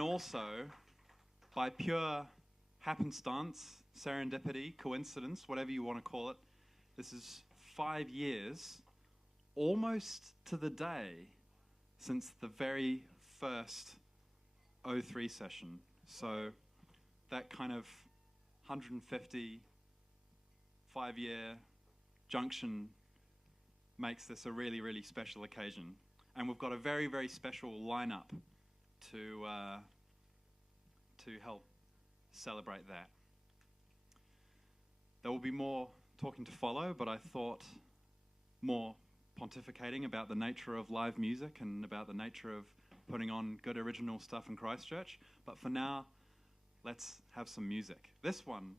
And also, by pure happenstance, serendipity, coincidence, whatever you want to call it, this is 5 years, almost to the day, since the very first '03 session. So that kind of 150 5-year junction makes this a really, really special occasion. And we've got a very, very special lineup to help celebrate that. There will be more talking to follow, but I thought more pontificating about the nature of live music and about the nature of putting on good original stuff in Christchurch. But for now, let's have some music. This one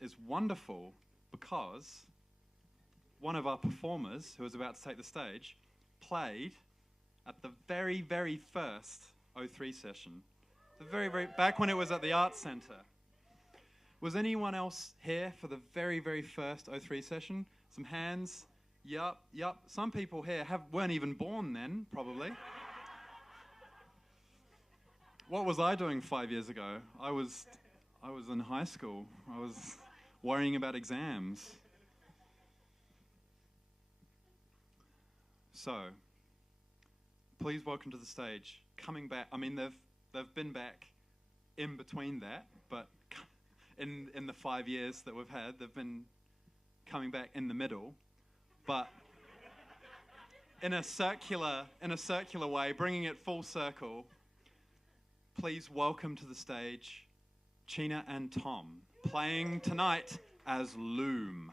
is wonderful because one of our performers, who was about to take the stage, played at the very, very first '03 session. The very, very back when it was at the Arts Centre. Was anyone else here for the very, very first '03 session? Some hands. Yup. Some people here weren't even born then, probably. What was I doing 5 years ago? I was in high school. I was worrying about exams. So, please welcome to the stage, coming back. I mean, they've been back in between that, but in the 5 years that we've had, they've been coming back in the middle, but in a circular way, bringing it full circle. Please welcome to the stage China and Tom, playing tonight as Loom.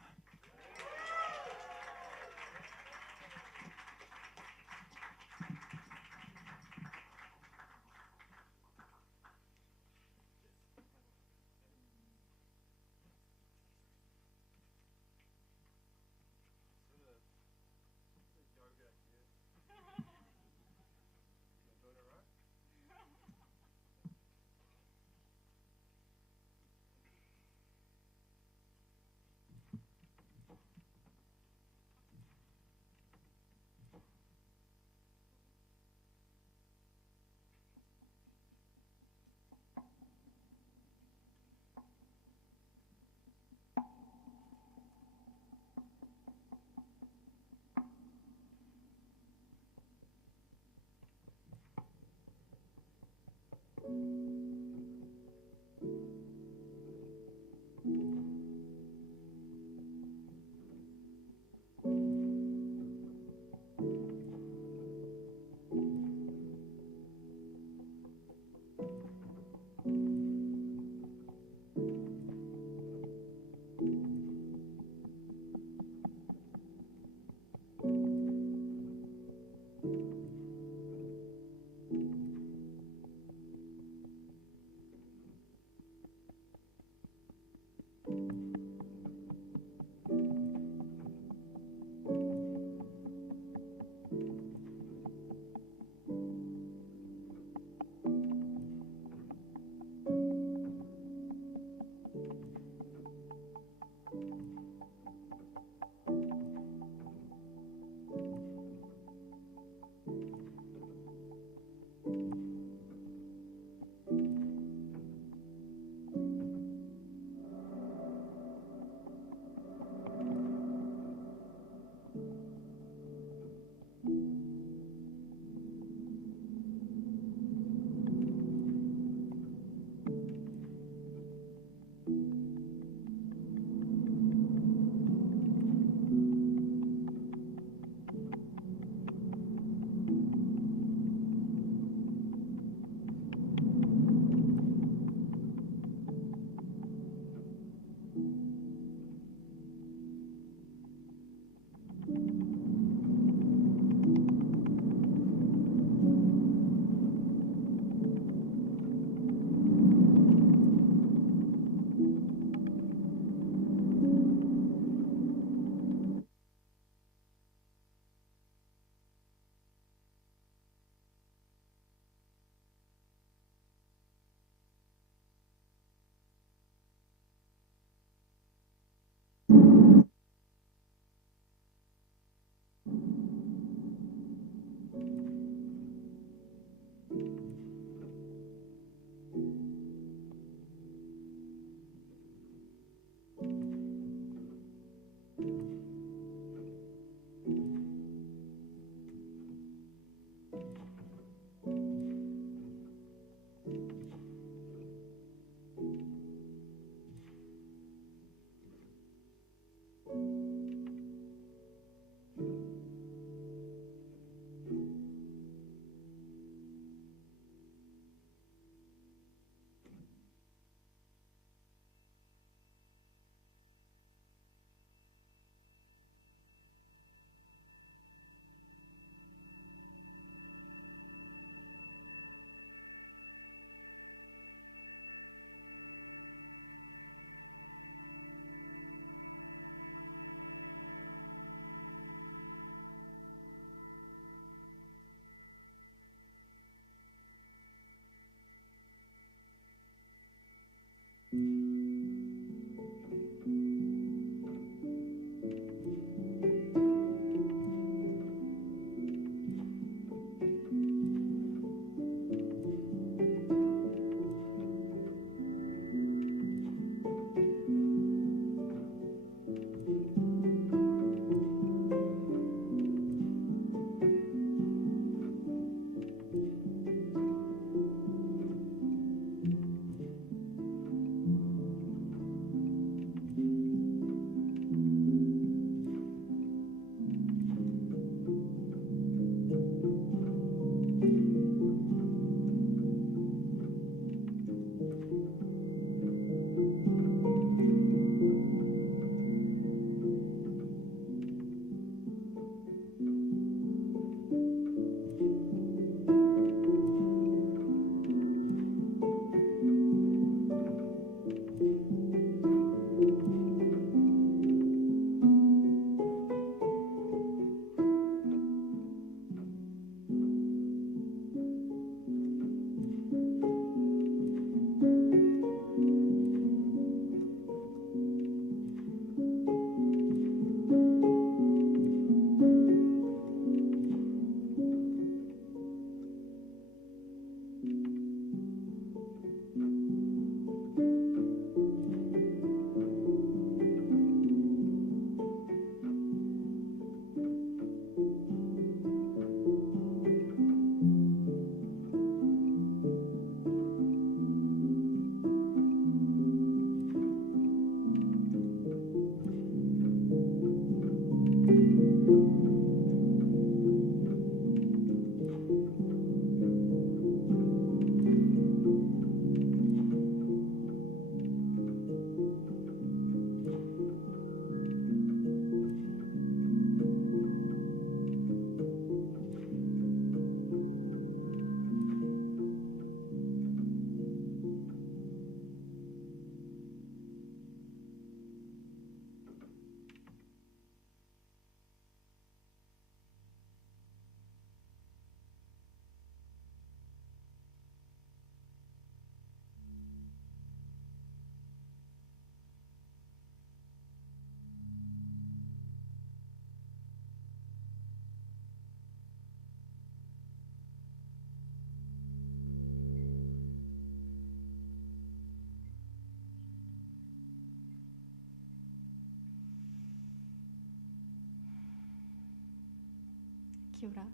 Kia ora.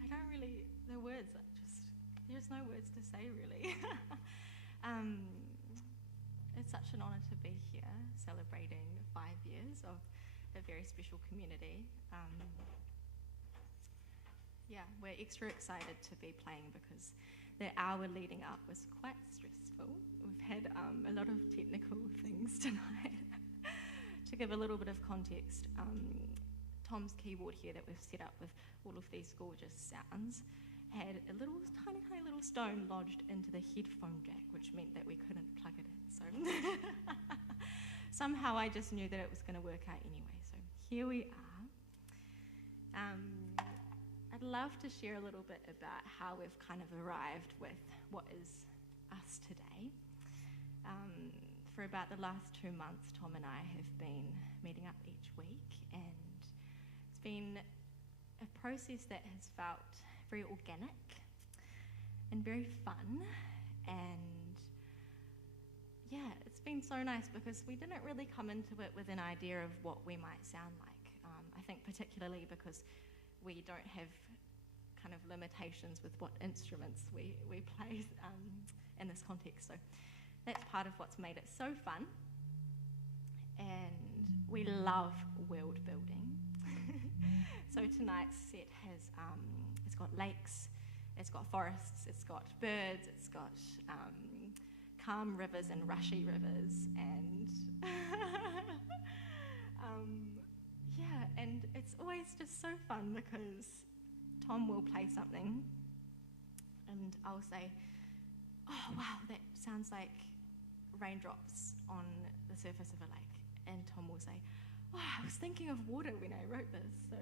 I don't really, the words, there's no words to say really. It's such an honour to be here celebrating 5 years of a very special community. We're extra excited to be playing because the hour leading up was quite stressful. We've had a lot of technical things tonight. To give a little bit of context, Tom's keyboard here that we've set up with all of these gorgeous sounds had a little tiny little stone lodged into the headphone jack, which meant that we couldn't plug it in. So somehow I just knew that it was going to work out anyway. So here we are. I'd love to share a little bit about how we've kind of arrived with what is us today. For about the last 2 months, Tom and I have been meeting up each week, and it's been a process that has felt very organic and very fun, and it's been so nice because we didn't really come into it with an idea of what we might sound like. I think particularly because we don't have kind of limitations with what instruments we play in this context. So that's part of what's made it so fun. And we love world building. So tonight's set has, it's got lakes, it's got forests, it's got birds, it's got calm rivers and rushy rivers, and and it's always just so fun because Tom will play something and I'll say, oh wow, that sounds like raindrops on the surface of a lake. And Tom will say, oh, I was thinking of water when I wrote this. So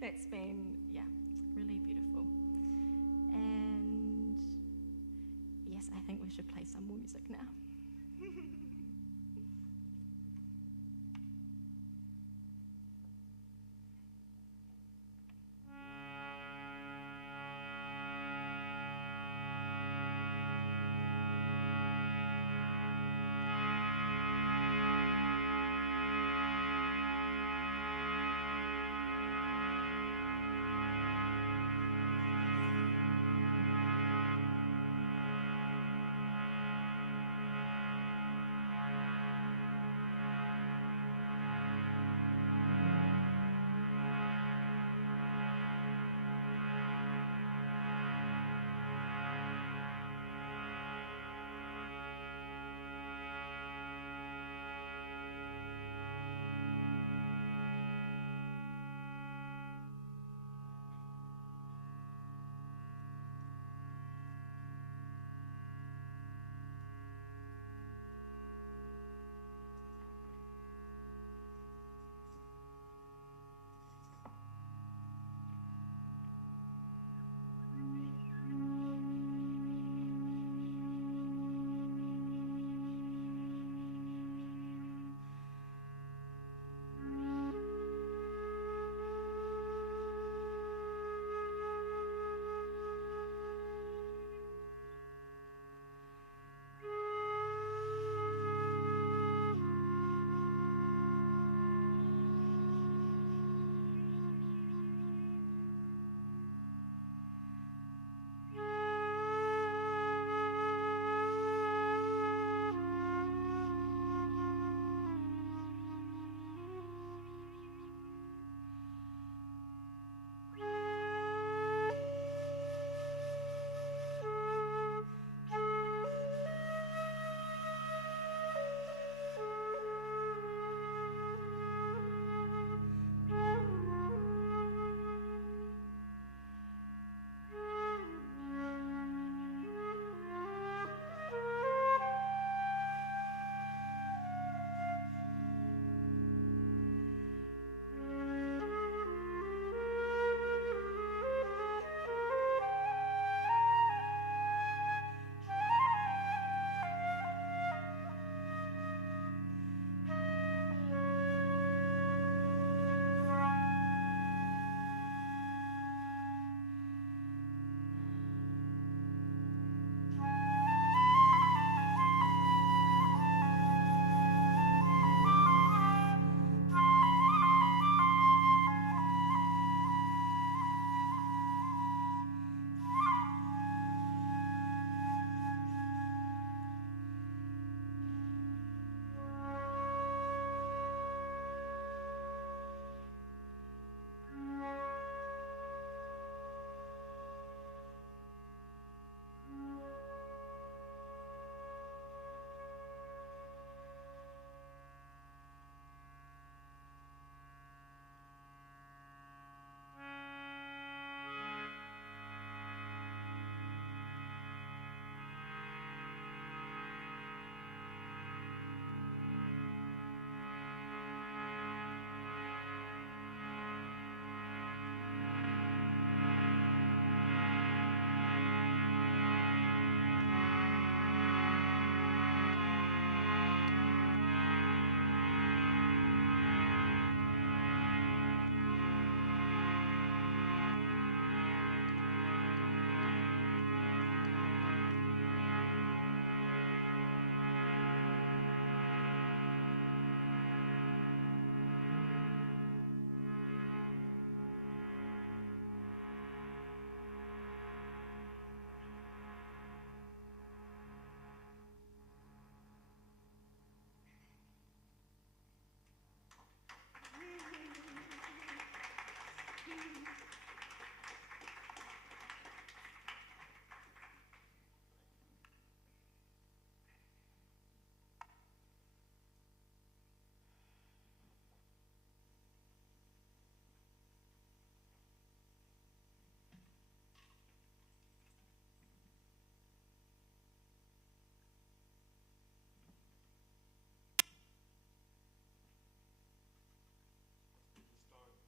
that's been, really beautiful. And yes, I think we should play some more music now.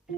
We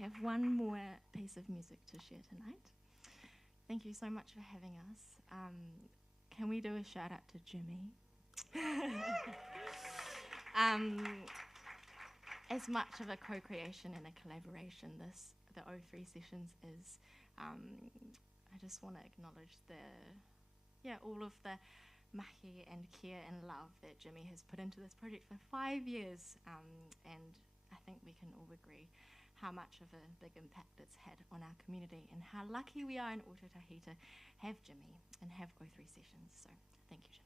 have one more piece of music to share tonight. Thank you so much for having us. Can we do a shout out to Jimmy? As much of a co-creation and a collaboration the O3 sessions is, I just want to acknowledge all of the mahi and care and love that Jimmy has put into this project for 5 years, and I think we can all agree how much of a big impact it's had on our community and how lucky we are in Ōtautahi to have Jimmy and have O3 sessions. So thank you, Jimmy.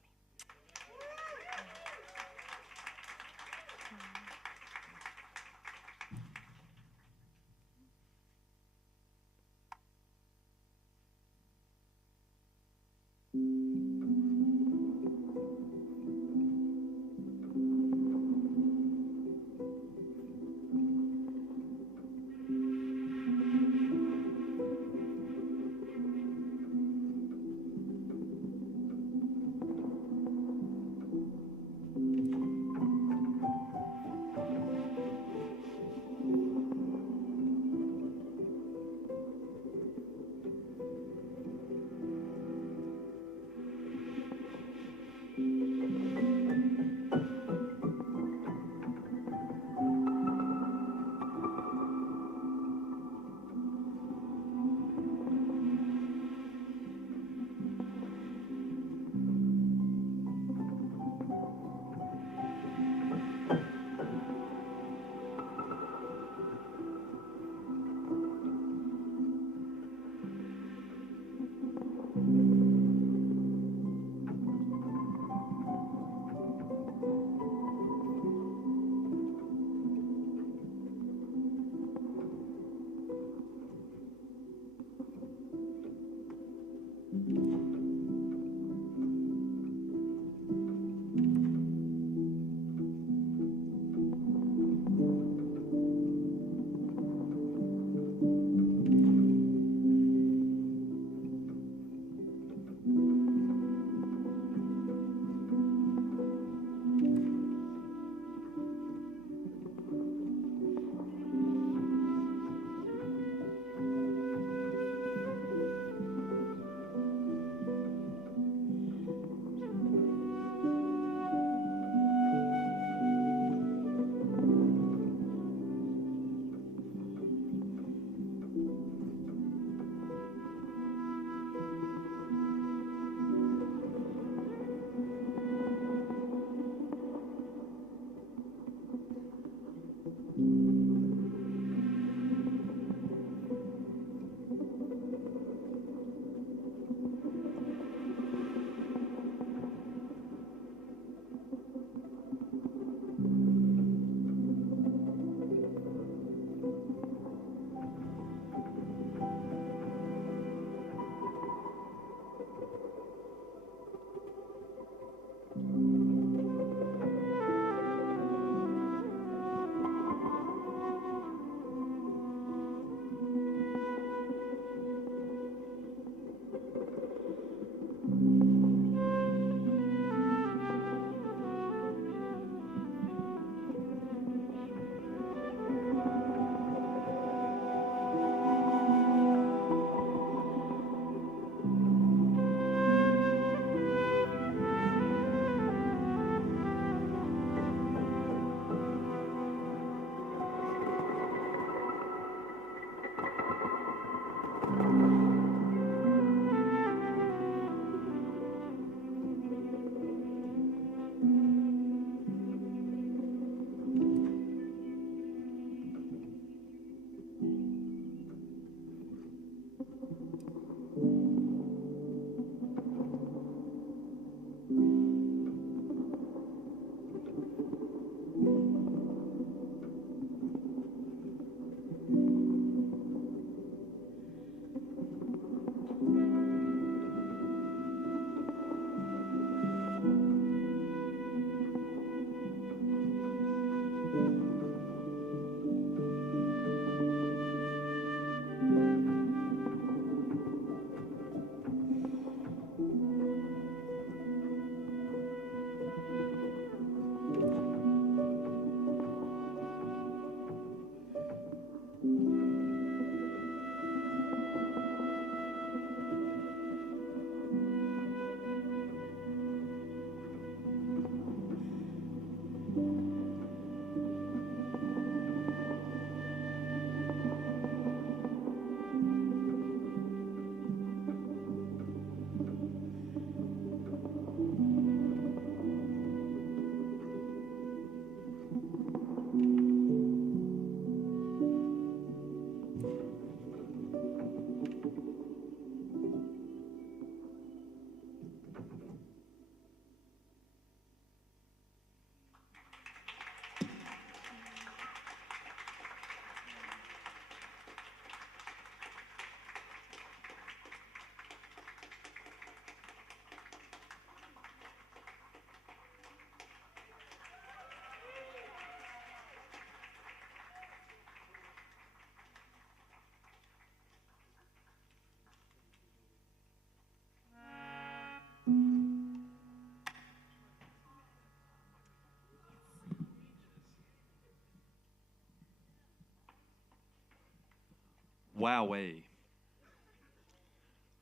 Wowee.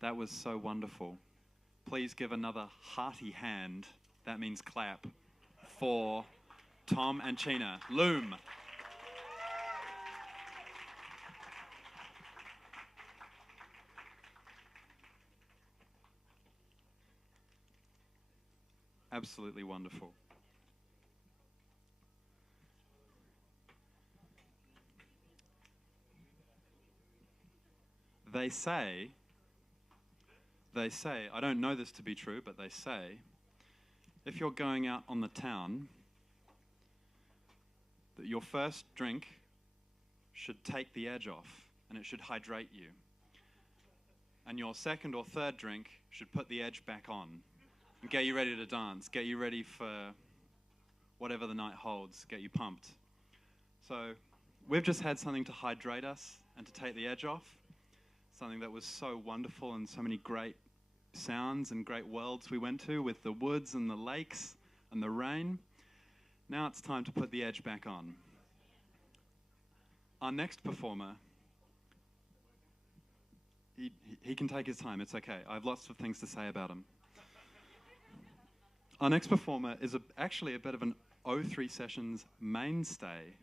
That was so wonderful. Please give another hearty hand, that means clap, for Tom and Chena. Loom. Absolutely wonderful. They say, I don't know this to be true, but they say, if you're going out on the town, that your first drink should take the edge off and it should hydrate you. And your second or third drink should put the edge back on and get you ready to dance, get you ready for whatever the night holds, get you pumped. So we've just had something to hydrate us and to take the edge off, something that was so wonderful and so many great sounds and great worlds we went to with the woods and the lakes and the rain. Now it's time to put the edge back on. Our next performer, he can take his time, it's okay. I have lots of things to say about him. Our next performer is actually a bit of an O3 Sessions mainstay.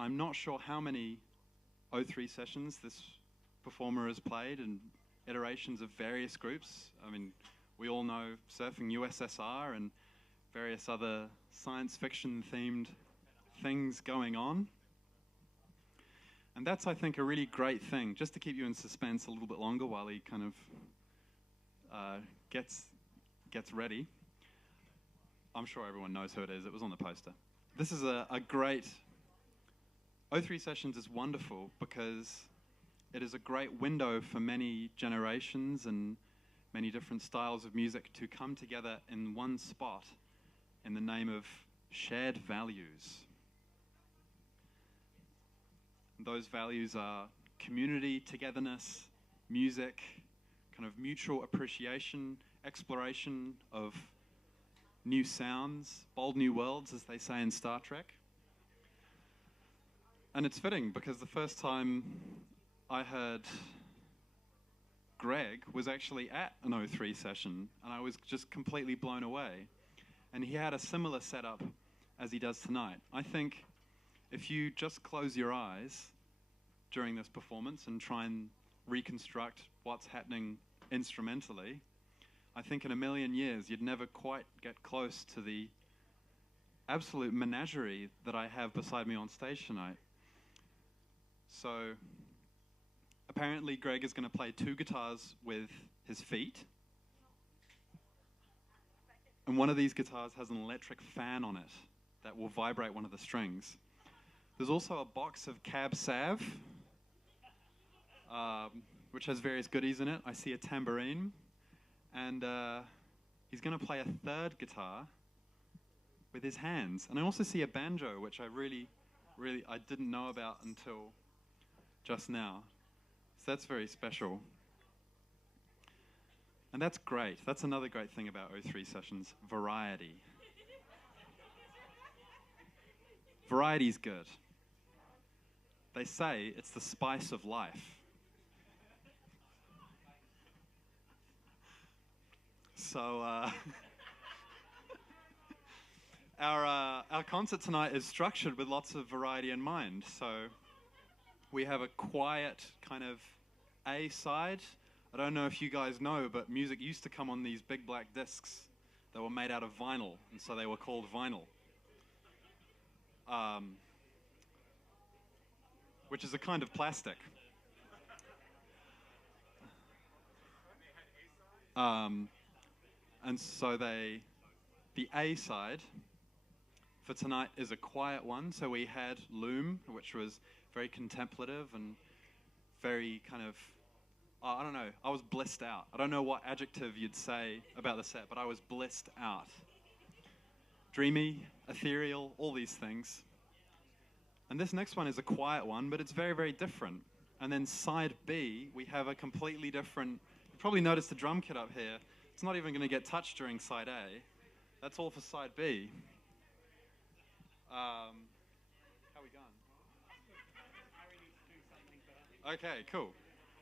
I'm not sure how many O3 Sessions this performer has played in iterations of various groups. I mean, we all know Surfing USSR and various other science fiction themed things going on. And that's, I think, a really great thing, just to keep you in suspense a little bit longer while he kind of gets ready. I'm sure everyone knows who it is. It was on the poster. This is a great... O3 Sessions is wonderful because it is a great window for many generations and many different styles of music to come together in one spot in the name of shared values. Those values are community, togetherness, music, kind of mutual appreciation, exploration of new sounds, bold new worlds, as they say in Star Trek. And it's fitting because the first time I heard Greg was actually at an O3 session, and I was just completely blown away. And he had a similar setup as he does tonight. I think if you just close your eyes during this performance and try and reconstruct what's happening instrumentally, I think in a million years you'd never quite get close to the absolute menagerie that I have beside me on stage tonight. So apparently Greg is going to play 2 guitars with his feet. And one of these guitars has an electric fan on it that will vibrate one of the strings. There's also a box of Cab Sav, which has various goodies in it. I see a tambourine. And he's going to play a 3rd guitar with his hands. And I also see a banjo, which I I didn't know about until just now. So that's very special. And that's great. That's another great thing about O3 Sessions, variety. Variety's good. They say it's the spice of life. So our concert tonight is structured with lots of variety in mind. So we have a quiet kind of A side. I don't know if you guys know, but music used to come on these big black discs that were made out of vinyl, and so they were called vinyl. Which is a kind of plastic. And so the A side for tonight is a quiet one. So we had Loom, which was very contemplative and very kind of, I don't know, I was blissed out. I don't know what adjective you'd say about the set, but I was blissed out. Dreamy, ethereal, all these things. And this next one is a quiet one, but it's very, very different. And then side B, we have a completely different, you probably noticed the drum kit up here. It's not even going to get touched during side A. That's all for side B. How are we going? Okay, cool.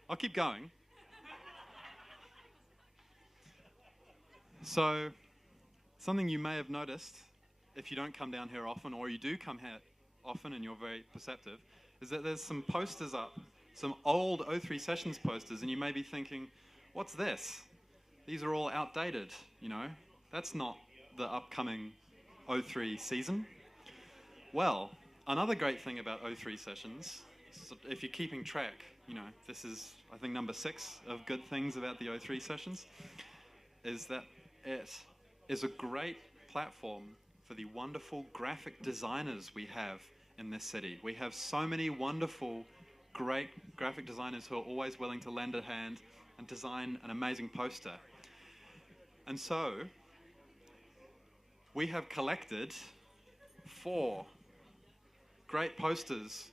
I'll keep going. So, something you may have noticed, if you don't come down here often, or you do come here often and you're very perceptive, is that there's some posters up, some old O3 Sessions posters, and you may be thinking, what's this? These are all outdated, you know? That's not the upcoming O3 season. Well, another great thing about O3 Sessions, if you're keeping track, you know, this is, I think, number 6 of good things about the O3 Sessions, is that it is a great platform for the wonderful graphic designers we have in this city. We have so many wonderful, great graphic designers who are always willing to lend a hand and design an amazing poster. And so, we have collected 4 great posters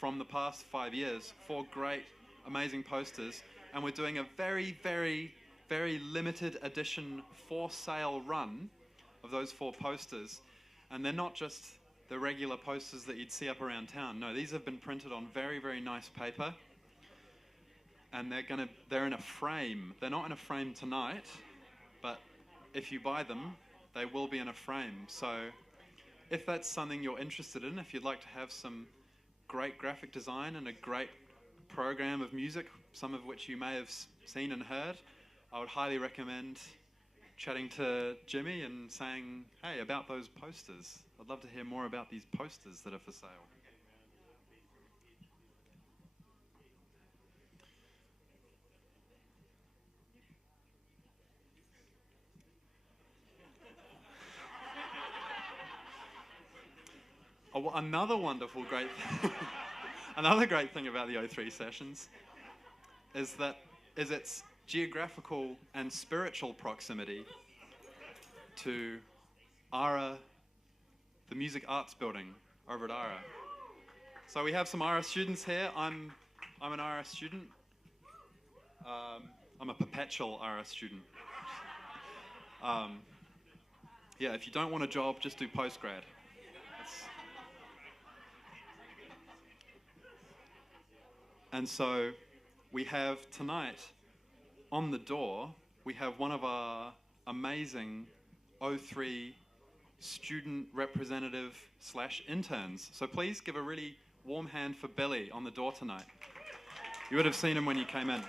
from the past 5 years, 4 great, amazing posters, and we're doing a very, very, very limited edition for sale run of those 4 posters. And they're not just the regular posters that you'd see up around town. No, these have been printed on very, very nice paper. And they're in a frame. They're not in a frame tonight, but if you buy them, they will be in a frame. So if that's something you're interested in, if you'd like to have some great graphic design and a great program of music, some of which you may have seen and heard, I would highly recommend chatting to Jimmy and saying, hey, about those posters. I'd love to hear more about these posters that are for sale. Another wonderful, another great thing about the O3 sessions is its geographical and spiritual proximity to ARA, the Music Arts Building over at ARA. So we have some ARA students here. I'm an ARA student. I'm a perpetual ARA student. Yeah, if you don't want a job, just do postgrad. And so we have tonight on the door, we have one of our amazing O3 student representative / interns. So please give a really warm hand for Billy on the door tonight. You would have seen him when you came in.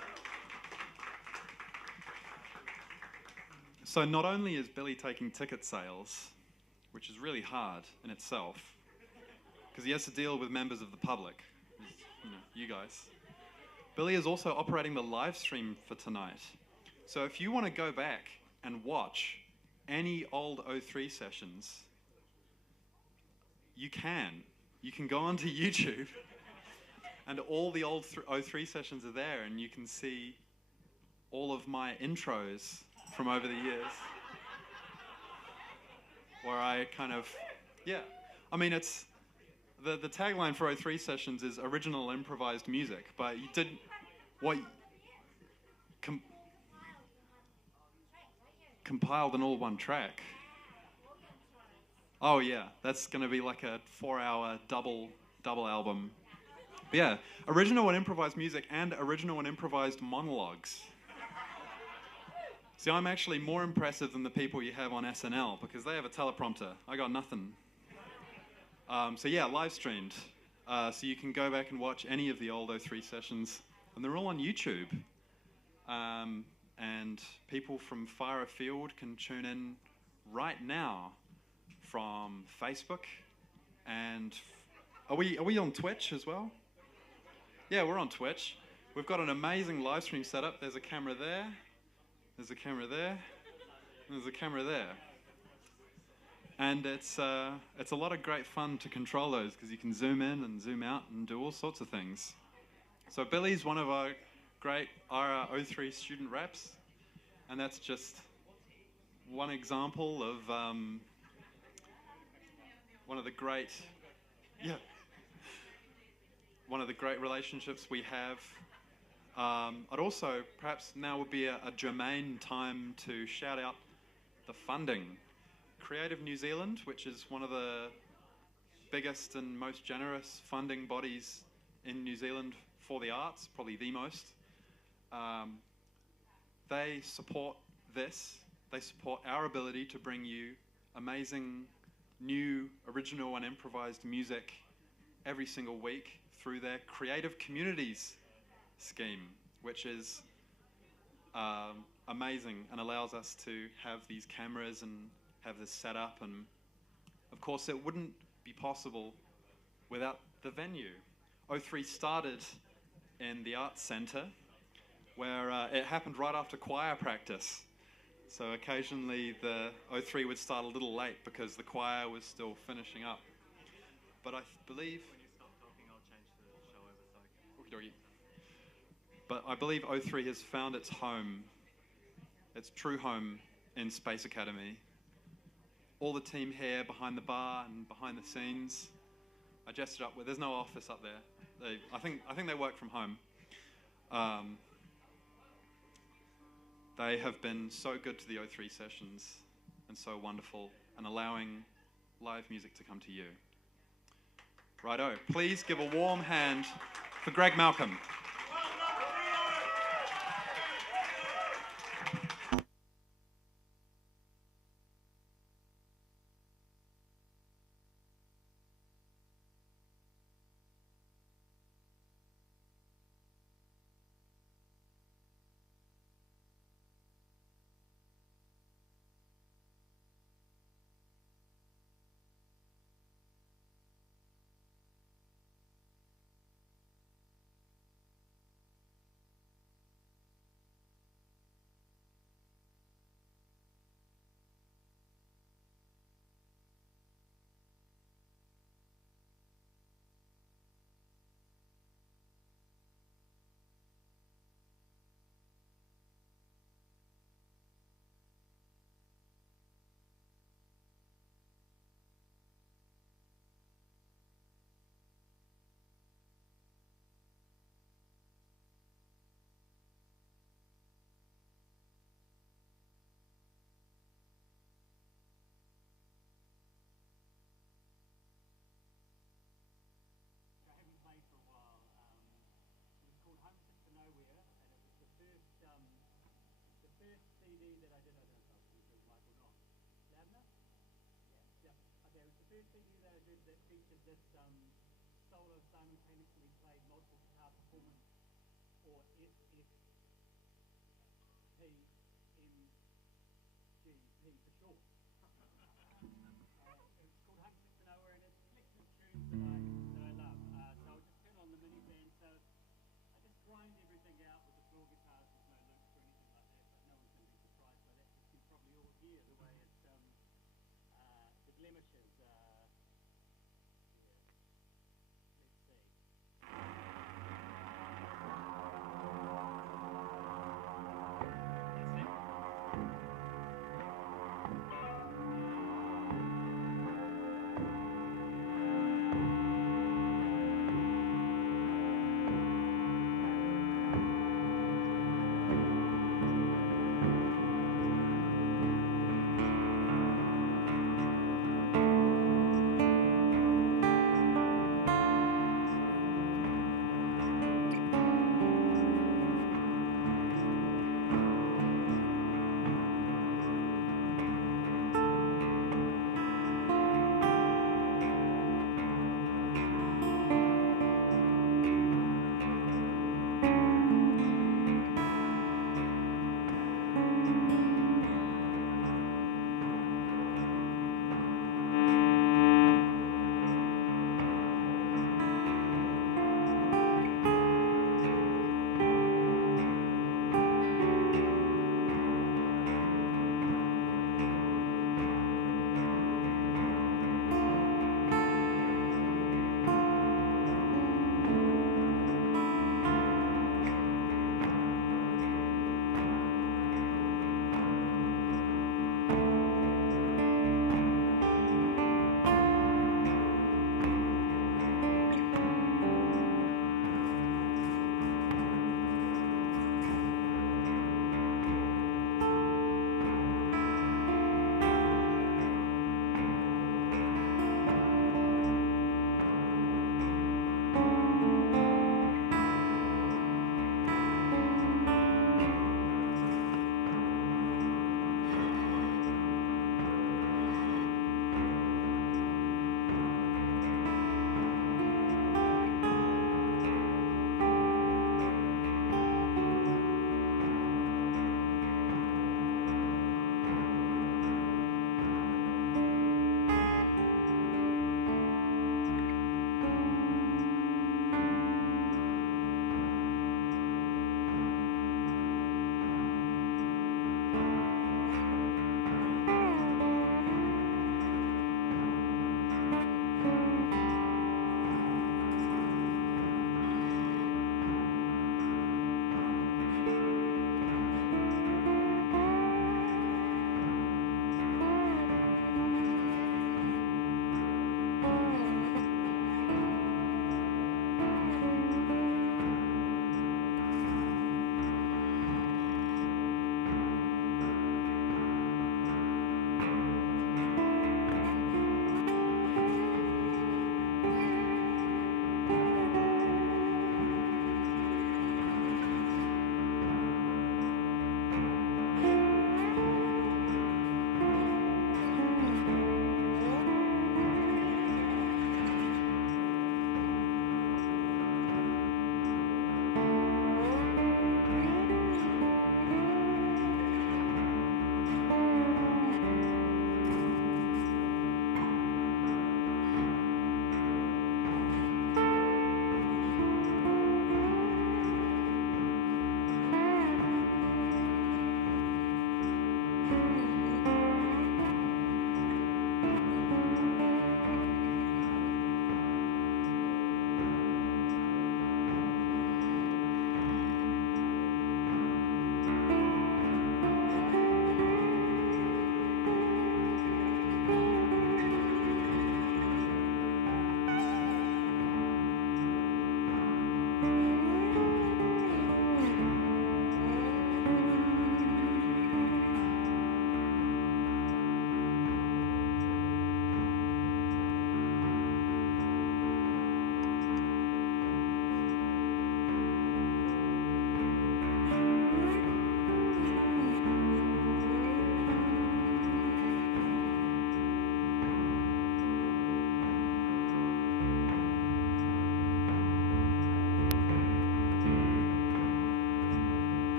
So not only is Billy taking ticket sales, which is really hard in itself, because he has to deal with members of the public, you guys. Billy is also operating the live stream for tonight. So if you want to go back and watch any old O3 sessions, you can. You can go onto YouTube and all the old O3 sessions are there, and you can see all of my intros from over the years where I kind of, I mean, it's, the tagline for O3 sessions is original improvised music, but you did what compiled in all one track. Oh yeah, that's going to be like a 4-hour double album. But yeah, original and improvised music and original and improvised monologues. See, I'm actually more impressive than the people you have on SNL because they have a teleprompter. I got nothing. So yeah, live streamed. So you can go back and watch any of the old O3 sessions, and they're all on YouTube. And people from far afield can tune in right now from Facebook. And are we on Twitch as well? Yeah, we're on Twitch. We've got an amazing live stream setup. There's a camera there. There's a camera there. And there's a camera there. And it's a lot of great fun to control those because you can zoom in and zoom out and do all sorts of things. So Billy's one of our great ARA O3 student reps, and that's just one example of one of the great relationships we have. I'd also, perhaps now would be a germane time to shout out the funding. Creative New Zealand, which is one of the biggest and most generous funding bodies in New Zealand for the arts, probably the most, they support this. They support our ability to bring you amazing, new, original and improvised music every single week through their Creative Communities scheme, which is amazing and allows us to have these cameras and have this set up, and of course it wouldn't be possible without the venue. O3 started in the Arts Centre, where it happened right after choir practice. So occasionally the O3 would start a little late because the choir was still finishing up. But I believe... When you stop talking, I'll change the show over. But I believe O3 has found its home, its true home in Space Academy. All the team here behind the bar and behind the scenes. I gestured up. There's no office up there. I think they work from home. They have been so good to the O3 sessions and so wonderful and allowing live music to come to you. Righto. Please give a warm hand for Greg Malcolm. this solo simultaneously played multiple guitar performance, or SFPMGP for short. It's called Hucksters to Nowhere, and it's a collection of tunes that I love. So I'll just turn on the mini band. So I just grind everything out with the floor guitars. There's no loops or anything like that, but no one's going to be surprised by that because you probably all hear the way it's the blemishes. Let's see.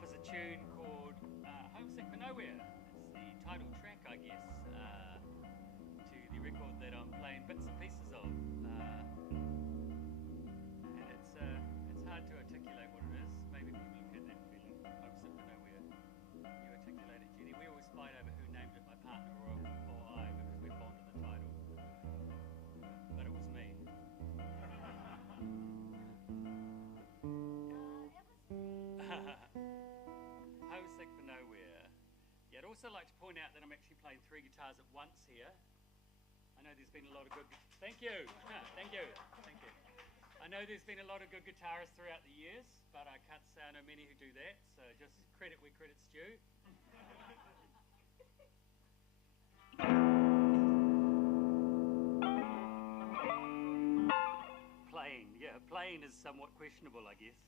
up is a tune called Homesick for Nowhere. It's the title track, I guess, to the record that I'm playing bits and pieces of. And it's hard to articulate what it is. Maybe people have had that feeling, homesick for nowhere. You articulate it, Jenny. We always fight over who named it, my partner or I, because we're fond of the title. But it was me. Homesick for nowhere. Yeah, I'd also like to point out that I'm actually playing 3 guitars at once here. I know there's been a lot of good... Thank you. Thank you. Thank you. I know there's been a lot of good guitarists throughout the years, but I can't say I know many who do that, so just credit where credit's due. Playing is somewhat questionable, I guess.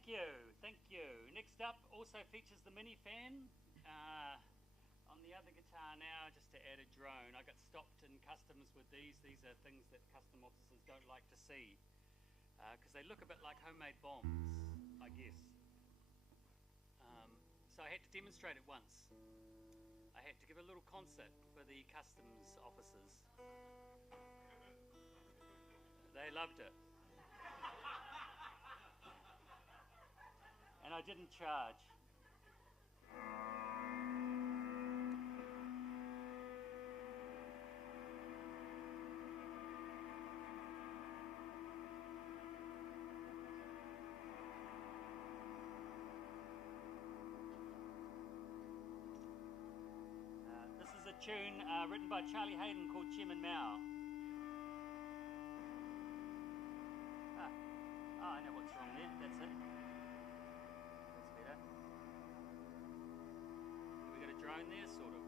Thank you, thank you. Next up also features the mini fan. On the other guitar now, just to add a drone. I got stopped in customs with these. These are things that custom officers don't like to see because they look a bit like homemade bombs, I guess. So I had to demonstrate it once. I had to give a little concert for the customs officers. They loved it. And I didn't charge. This is a tune written by Charlie Hayden called Chairman Mao. I know what's wrong there. That's it. That's better. Have we got a drone there? Sort of.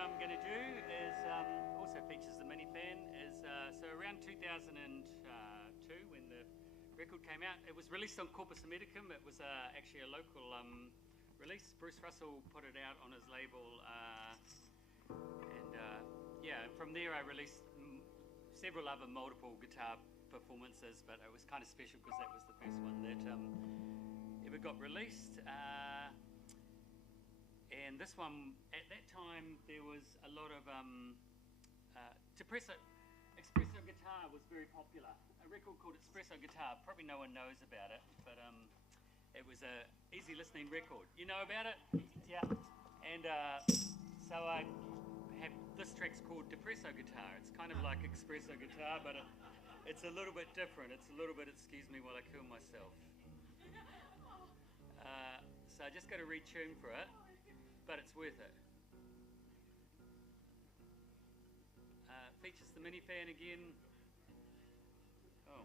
I'm going to do is also features the minifan. So around 2002, when the record came out, it was released on Corpus Americum. It was actually a local release. Bruce Russell put it out on his label, and from there I released several other multiple guitar performances, but it was kind of special because that was the first one that ever got released. And this one, at that time, there was a lot of espresso guitar was very popular. A record called Espresso Guitar, probably no one knows about it, but it was a easy listening record. You know about it? Yeah. And so I have, this track's called Depresso Guitar. It's kind of like espresso guitar, but it's a little bit different. It's a little bit, excuse me while I kill myself. So I just got to retune for it, but it's worth it. Features the minifan again. Oh.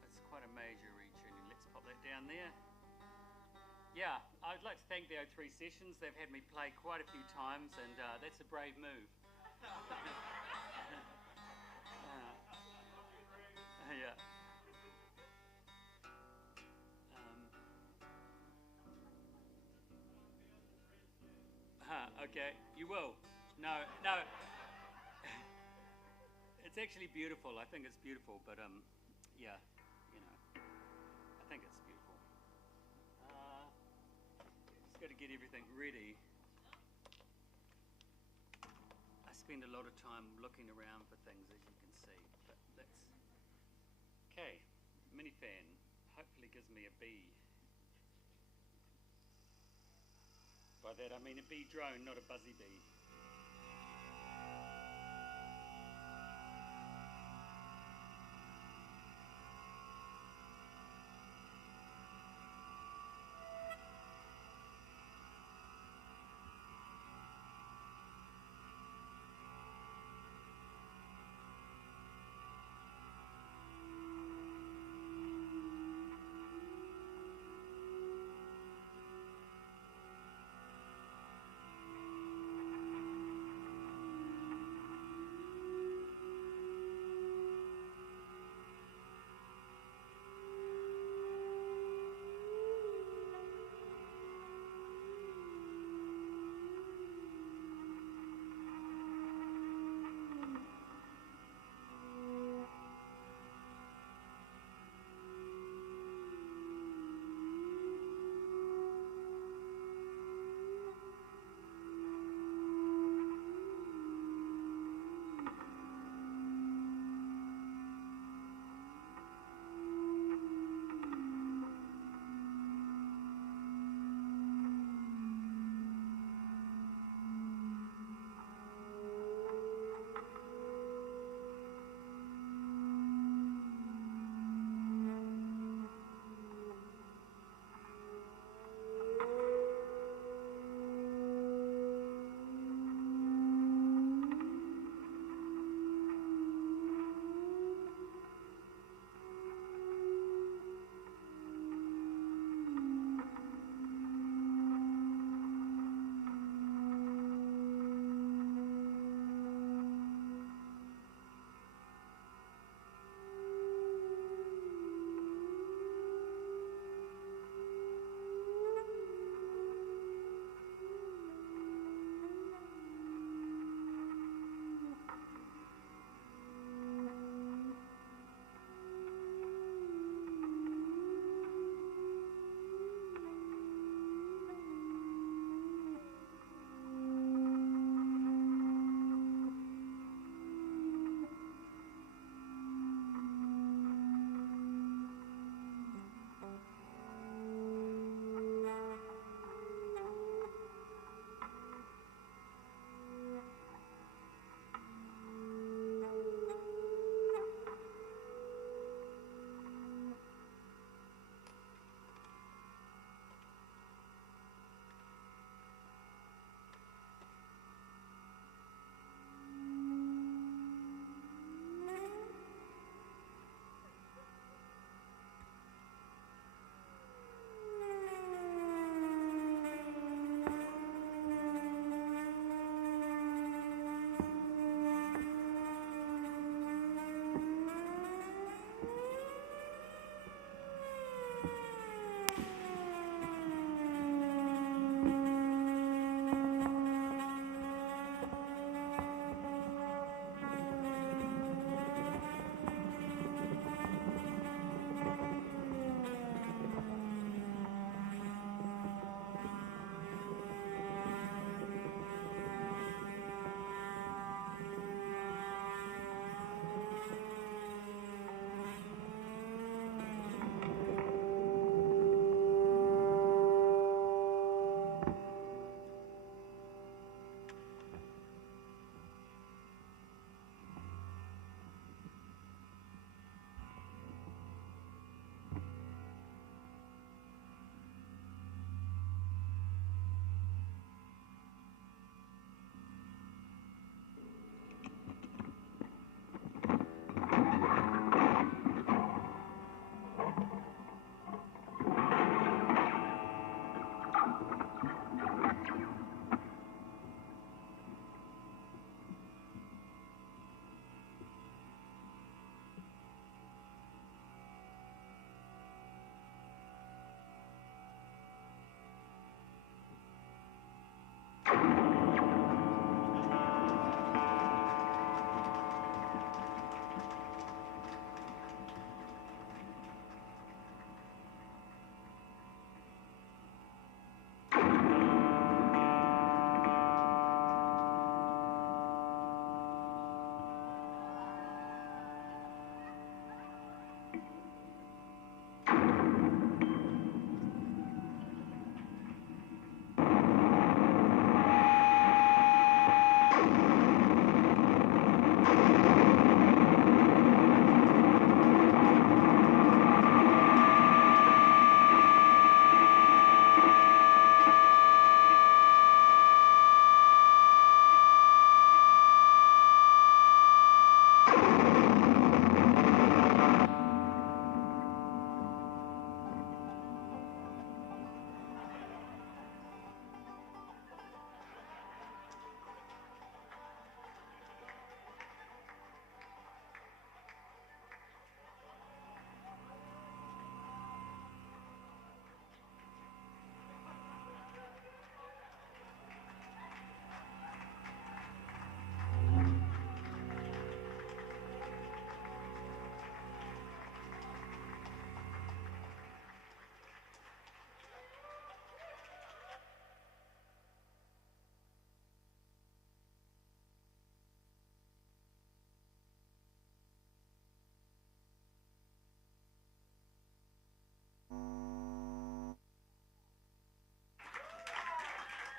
That's quite a major retuning. Let's pop that down there. Yeah, I'd like to thank the O3 Sessions. They've had me play quite a few times, and that's a brave move. Yeah. Okay, you will. No. It's actually beautiful. I think it's beautiful, but yeah, you know, I think it's beautiful. Just got to get everything ready. I spend a lot of time looking around for things, as you can see, but that's okay. Minifan hopefully gives me a B. By that I mean a bee drone, not a buzzy bee.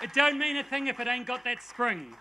It don't mean a thing if it ain't got that spring.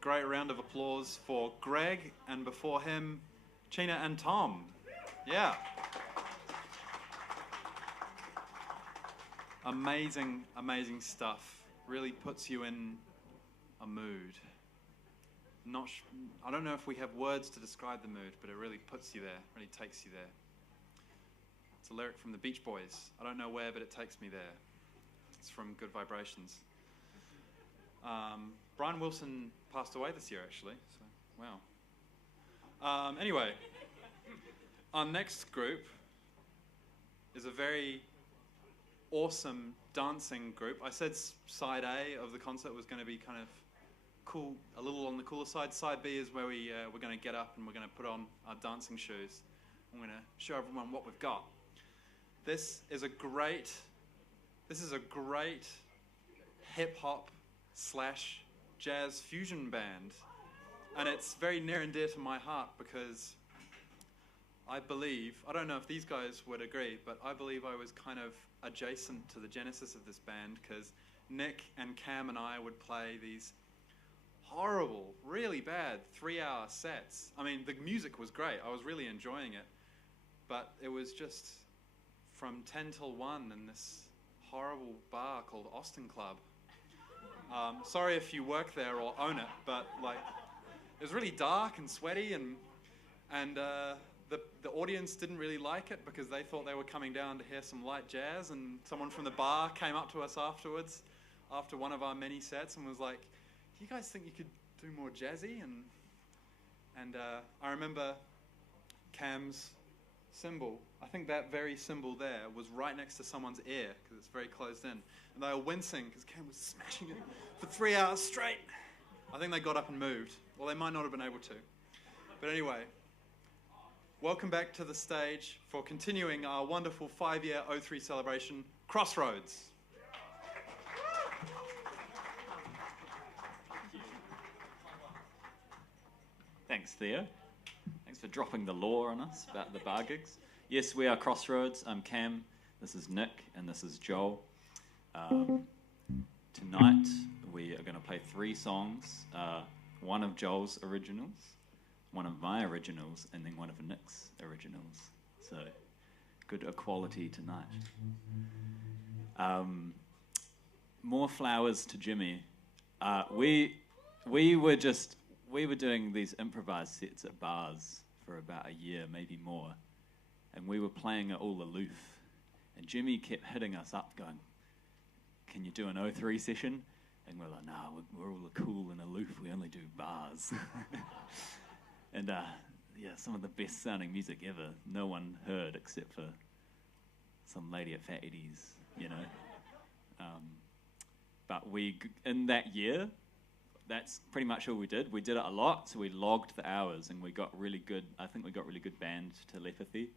great round of applause for Greg, and before him, Chena and Tom. Yeah. Amazing, amazing stuff. Really puts you in a mood. I don't know if we have words to describe the mood, but it really puts you there, really takes you there. It's a lyric from the Beach Boys. I don't know where, but it takes me there. It's from Good Vibrations. Brian Wilson passed away this year, actually. So, wow. Anyway, our next group is a very awesome dancing group. I said side A of the concert was going to be kind of cool, a little on the cooler side. Side B is where we're going to get up and we're going to put on our dancing shoes. I'm going to show everyone what we've got. This is a great hip hop / jazz fusion band, and it's very near and dear to my heart because I don't know if these guys would agree, but I believe I was kind of adjacent to the genesis of this band because Nick and Cam and I would play these horrible, really bad 3-hour sets. I mean, the music was great. I was really enjoying it, but it was just from 10 till 1 in this horrible bar called Austin Club. Sorry if you work there or own it, but like it was really dark and sweaty, and the audience didn't really like it because they thought they were coming down to hear some light jazz, and someone from the bar came up to us afterwards, after one of our many sets, and was like, "Do you guys think you could do more jazzy?" And I remember Cam's cymbal. I think that very cymbal there was right next to someone's ear because it's very closed in. And they were wincing because Cam was smashing it for 3 hours straight. I think they got up and moved. Well, they might not have been able to. But anyway, welcome back to the stage for continuing our wonderful 5-year O3 celebration, Crossroads. Thanks, Theo. Thanks for dropping the law on us about the bar gigs. Yes, we are Crossroads. I'm Cam, this is Nick, and this is Joel. Tonight we are going to play 3 songs, one of Joel's originals, one of my originals, and then one of Nick's originals. So, good equality tonight. More flowers to Jimmy. We were doing these improvised sets at bars for about a year, maybe more, and we were playing it all aloof. And Jimmy kept hitting us up, going, "Can you do an O3 session?" And we're like, "Nah, we're all cool and aloof. We only do bars." And yeah, some of the best sounding music ever. No one heard except for some lady at Fat Eddie's, you know. But in that year, that's pretty much all we did. We did it a lot, so we logged the hours, and we got really good. I think we got really good band telepathy.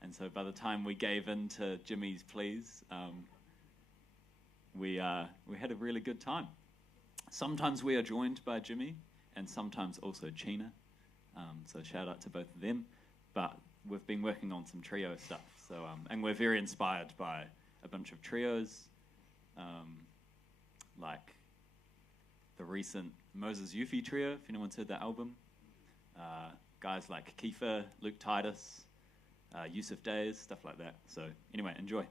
And so by the time we gave in to Jimmy's pleas, we had a really good time. Sometimes we are joined by Jimmy, and sometimes also Chena. So shout out to both of them. But we've been working on some trio stuff. So and we're very inspired by a bunch of trios, like the recent Moses Yuffie trio, if anyone's heard that album. Guys like Kiefer, Luke Titus, Yusuf Days, stuff like that. So anyway, enjoy.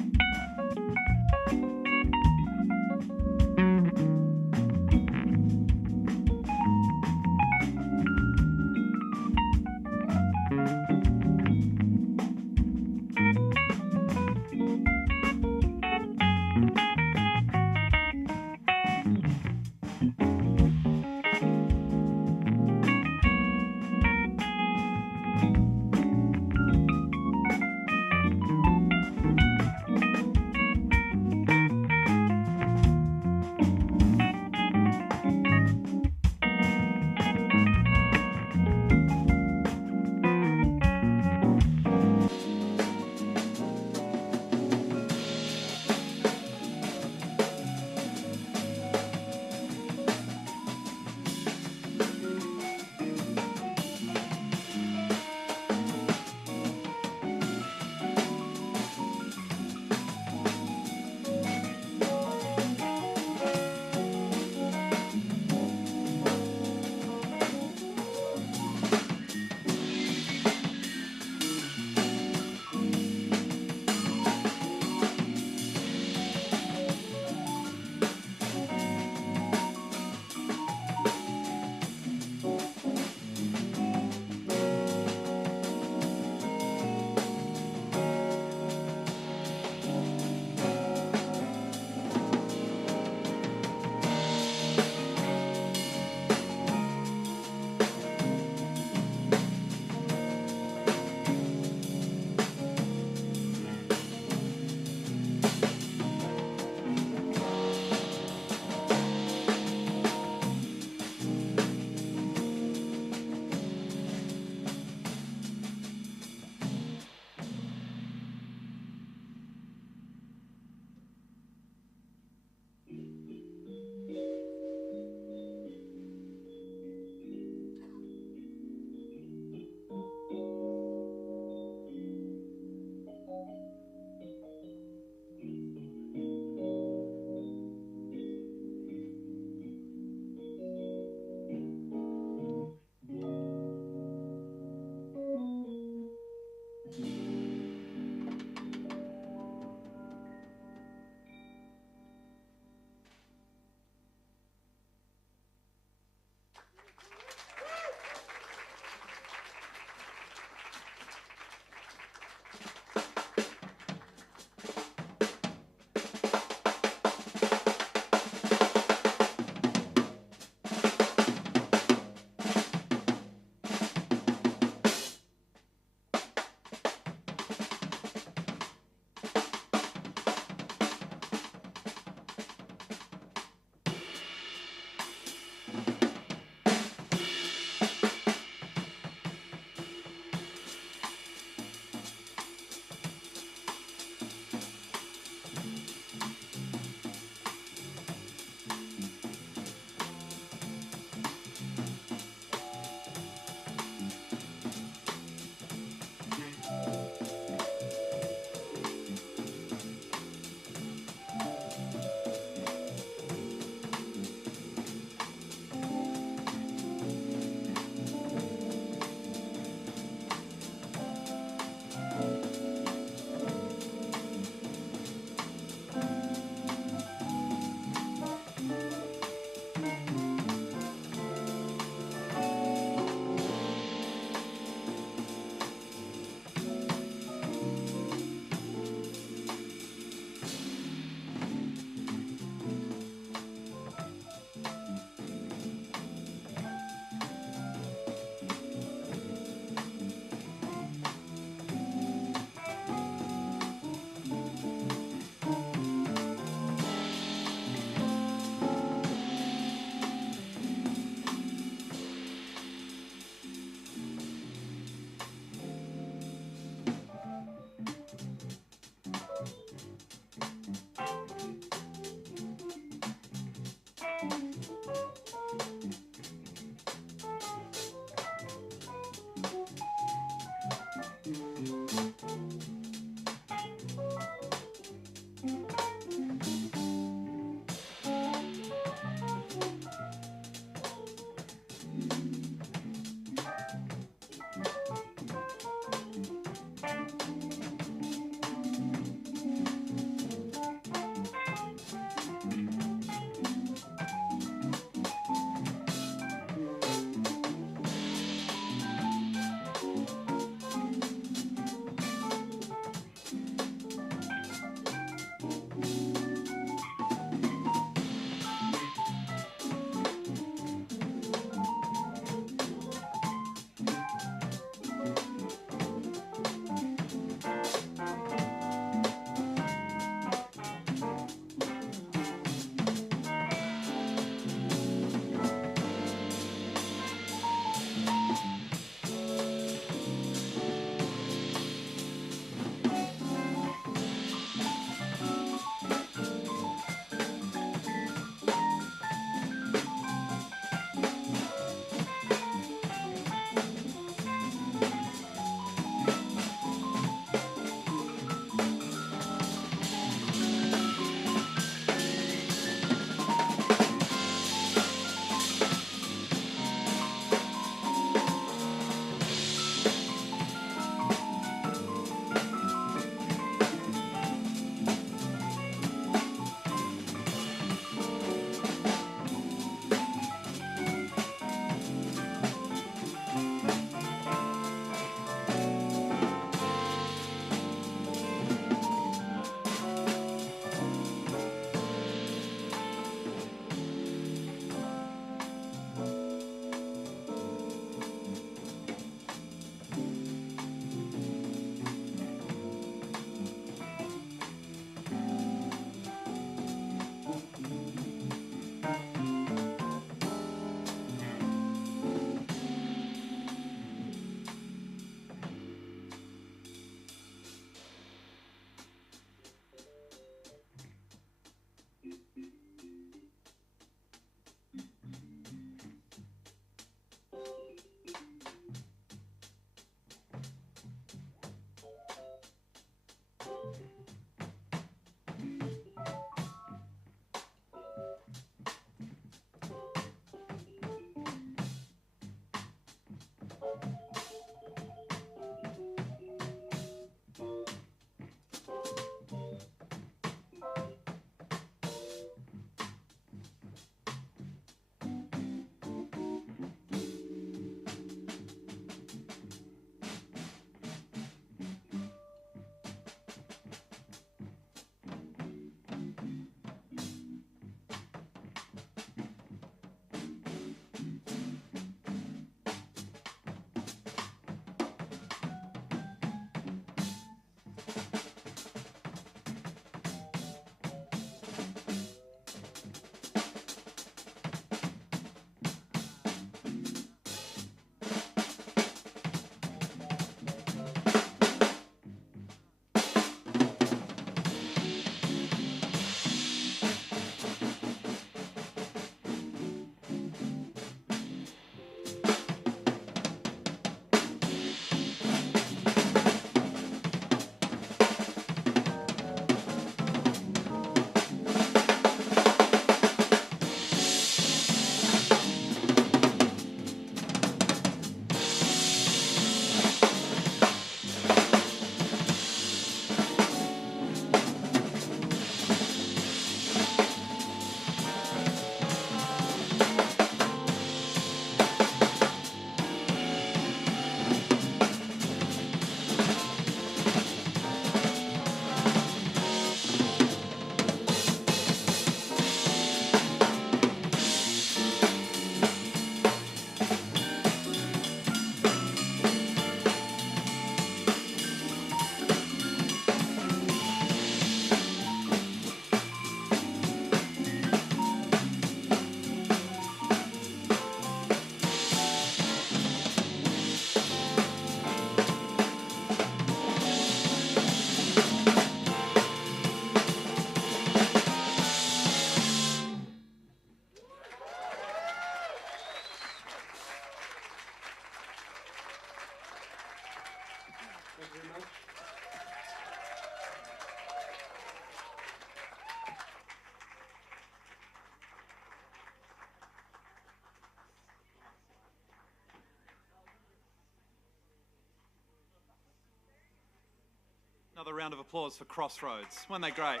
Another round of applause for Crossroads. Weren't they great?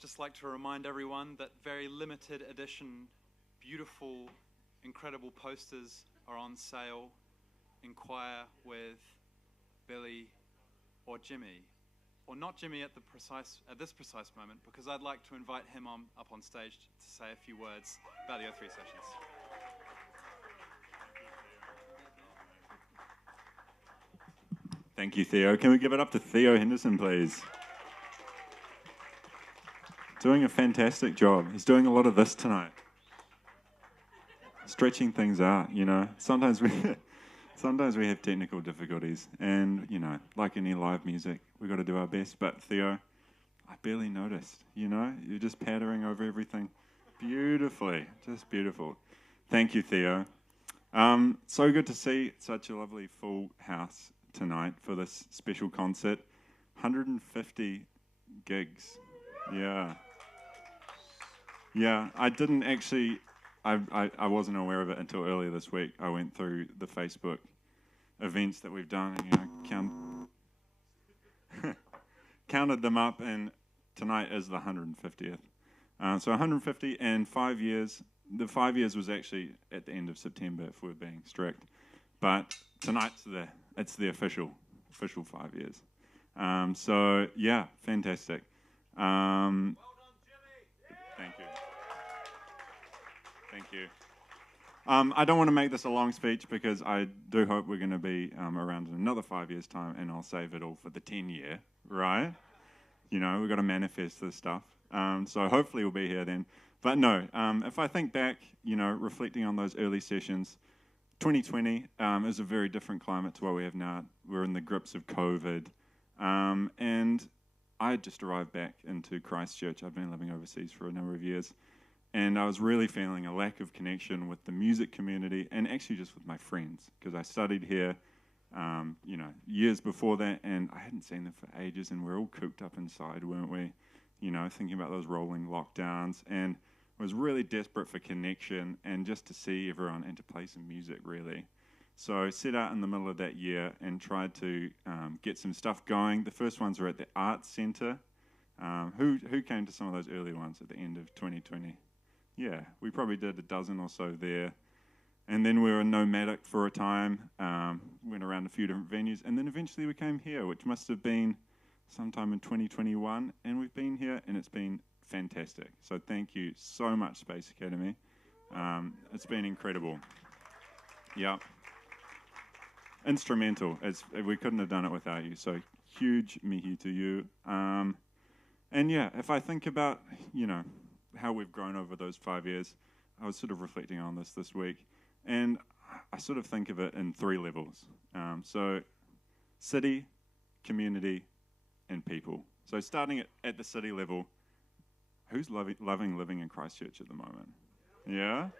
Just like to remind everyone that very limited edition, beautiful, incredible posters are on sale. Inquire with Billy or Jimmy, or not Jimmy at this precise moment, because I'd like to invite him up on stage to say a few words about the O3 sessions. Thank you, Theo. Can we give it up to Theo Henderson, please? Doing a fantastic job. He's doing a lot of this tonight. Stretching things out, you know. Sometimes we have technical difficulties, and, you know, like any live music, we've got to do our best. But Theo, I barely noticed, you know. You're just pattering over everything beautifully. Just beautiful. Thank you, Theo. So good to see such a lovely full house tonight for this special concert. 150 gigs. Yeah. Yeah, I didn't actually, I wasn't aware of it until earlier this week. I went through the Facebook events that we've done and, you know, counted them up, and tonight is the 150th. So 150 and 5 years. The 5 years was actually at the end of September, if we're being strict. But tonight's it's the official 5 years. So, yeah, fantastic. Well done, Jimmy! Thank you. Thank you. I don't want to make this a long speech because I do hope we're going to be around in another 5 years' time, and I'll save it all for the 10-year, right? You know, we've got to manifest this stuff. So hopefully we'll be here then. But no, if I think back, you know, reflecting on those early sessions, 2020 is a very different climate to what we have now. We're in the grips of COVID. And I had just arrived back into Christchurch. I've been living overseas for a number of years. And I was really feeling a lack of connection with the music community and actually just with my friends, because I studied here, you know, years before that, and I hadn't seen them for ages, and we're all cooped up inside, weren't we? You know, thinking about those rolling lockdowns. And was really desperate for connection and just to see everyone and to play some music, really. So set out in the middle of that year and tried to get some stuff going. The first ones were at the Arts Centre. Who came to some of those early ones at the end of 2020? Yeah, we probably did a dozen or so there. And then we were nomadic for a time, went around a few different venues, and then eventually we came here, which must have been sometime in 2021, and we've been here, and it's been fantastic. So thank you so much, Space Academy. It's been incredible. Yeah. Instrumental. We couldn't have done it without you, so huge mihi to you. And yeah, if I think about, how we've grown over those 5 years, I was sort of reflecting on this week, and I sort of think of it in 3 levels. So city, community, and people. So starting at the city level, who's loving living in Christchurch at the moment? Yeah?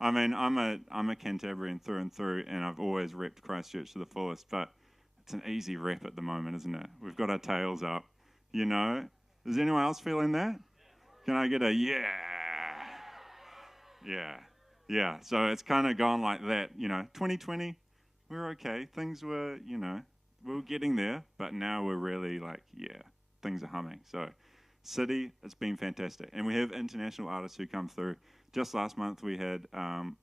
I mean, I'm a Cantabrian through and through, and I've always repped Christchurch to the fullest, but it's an easy rep at the moment, isn't it? We've got our tails up, Is anyone else feeling that? Can I get a yeah? Yeah. So it's kind of gone like that, 2020, we're okay. Things were, we were getting there, but now we're really like, yeah, things are humming. So city, it's been fantastic. And we have international artists who come through. Just last month we had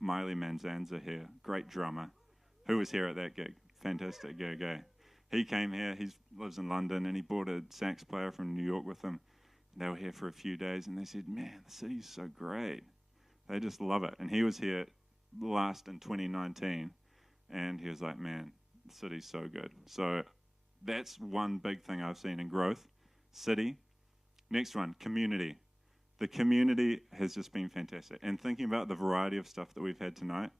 Miley Manzanza here, great drummer, who was here at that gig. Fantastic gig, eh? He came here, he lives in London, and he brought a sax player from New York with him. They were here for a few days, and they said, man, the city's so great. They just love it. And he was here last in 2019, and he was like, man, the city's so good. So that's one big thing I've seen in growth. City. Next one, community. The community has just been fantastic. And thinking about the variety of stuff that we've had tonight,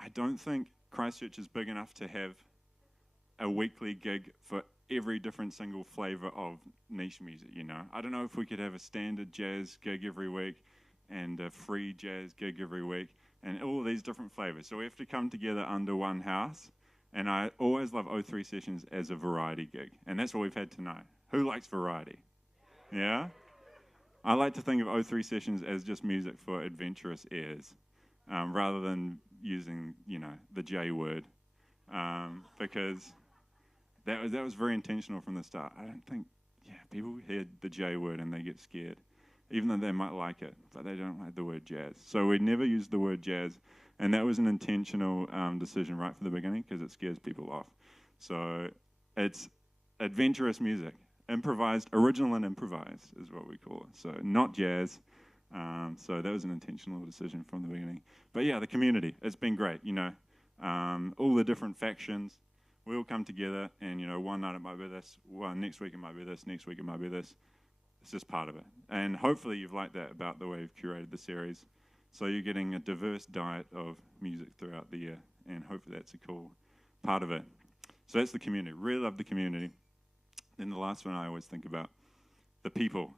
I don't think Christchurch is big enough to have a weekly gig for every different single flavour of niche music, I don't know if we could have a standard jazz gig every week and a free jazz gig every week and all of these different flavours. So we have to come together under one house, and I always love O3 Sessions as a variety gig, and that's what we've had tonight. Who likes variety? Yeah? I like to think of O3 Sessions as just music for adventurous ears, rather than using, the J word, because that was very intentional from the start. I don't think, people hear the J word and they get scared, even though they might like it, but they don't like the word jazz. So we never used the word jazz, and that was an intentional decision right from the beginning because it scares people off. So it's adventurous music. Improvised, original and improvised is what we call it. So not jazz. So that was an intentional decision from the beginning. But yeah, the community, it's been great, all the different factions, we all come together and, one night it might be this, next week it might be this, next week it might be this. It's just part of it. And hopefully you've liked that about the way we've curated the series. So you're getting a diverse diet of music throughout the year, and hopefully that's a cool part of it. So that's the community. Really love the community. Then the last one I always think about, the people,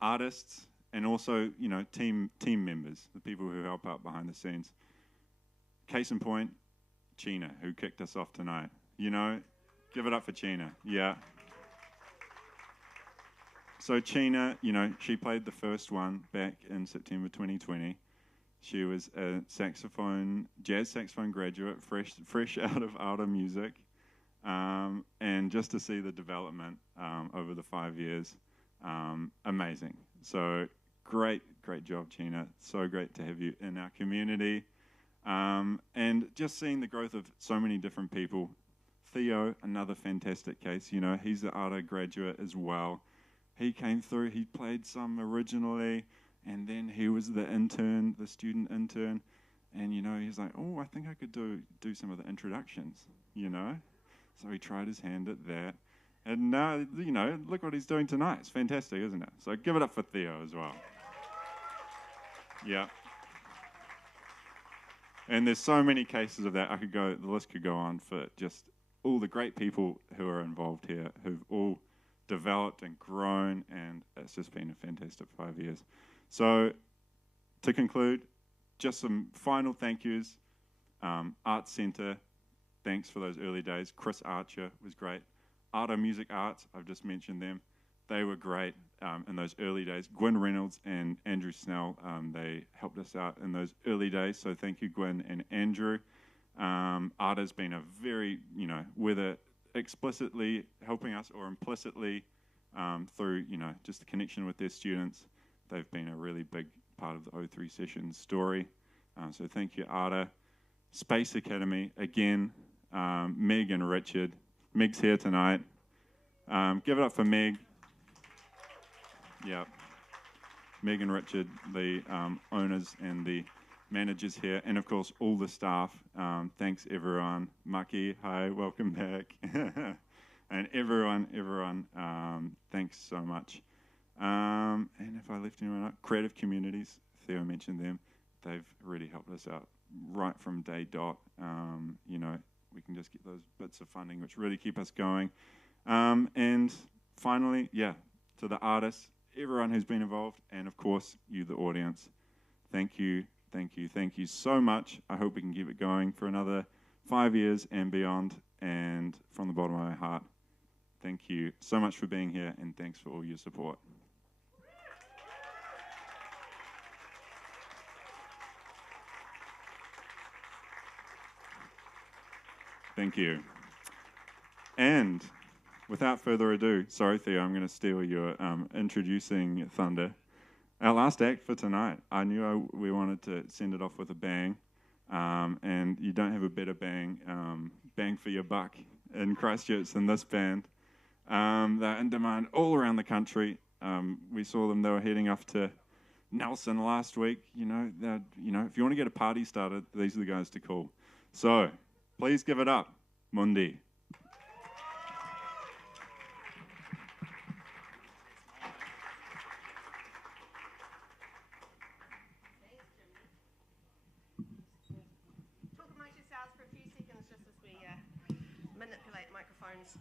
artists, and also, team members, the people who help out behind the scenes. Case in point, China, who kicked us off tonight. Give it up for China. Yeah. So China, she played the first one back in September 2020. She was a jazz saxophone graduate, fresh out of Ōtautahi music. And just to see the development over the 5 years, amazing. So great job, China. So great to have you in our community. And just seeing the growth of so many different people. Theo, another fantastic case, he's an Ōtautahi graduate as well. He came through, he played some originally, and then he was the student intern, and, he's like, oh, I think I could do some of the introductions, So he tried his hand at that. And now, look what he's doing tonight. It's fantastic, isn't it? So give it up for Theo as well. Yeah. And there's so many cases of that. The list could go on for just all the great people who are involved here, who've all developed and grown, and it's just been a fantastic 5 years. So to conclude, just some final thank yous. Arts Centre, thanks for those early days. Chris Archer was great. Ōtautahi Music Arts, I've just mentioned them. They were great. in those early days. Gwyn Reynolds and Andrew Snell, they helped us out in those early days. So thank you, Gwyn and Andrew. Ada's been a very, whether explicitly helping us or implicitly through, just the connection with their students, they've been a really big part of the O3 Sessions story. So thank you, Ada. Space Academy, again, Meg and Richard. Meg's here tonight. Give it up for Meg. Yeah. Meg and Richard, the owners and the managers here, and of course all the staff. Thanks everyone. Maki, hi, welcome back. And everyone, thanks so much. And if I left anyone out, creative communities, Theo mentioned them. They've really helped us out right from day dot. We can just get those bits of funding which really keep us going. And finally, to the artists, everyone who's been involved, and of course you, the audience. Thank you so much. I hope we can keep it going for another 5 years and beyond. And from the bottom of my heart, thank you so much for being here, and thanks for all your support. Thank you. And without further ado, sorry Theo, I'm going to steal your introducing thunder. Our last act for tonight, I knew we wanted to send it off with a bang, and you don't have a better bang for your buck in Christchurch than this band. They're in demand all around the country. We saw them; they were heading off to Nelson last week. If you want to get a party started, these are the guys to call. So please give it up, Mundi. Manipulate microphones.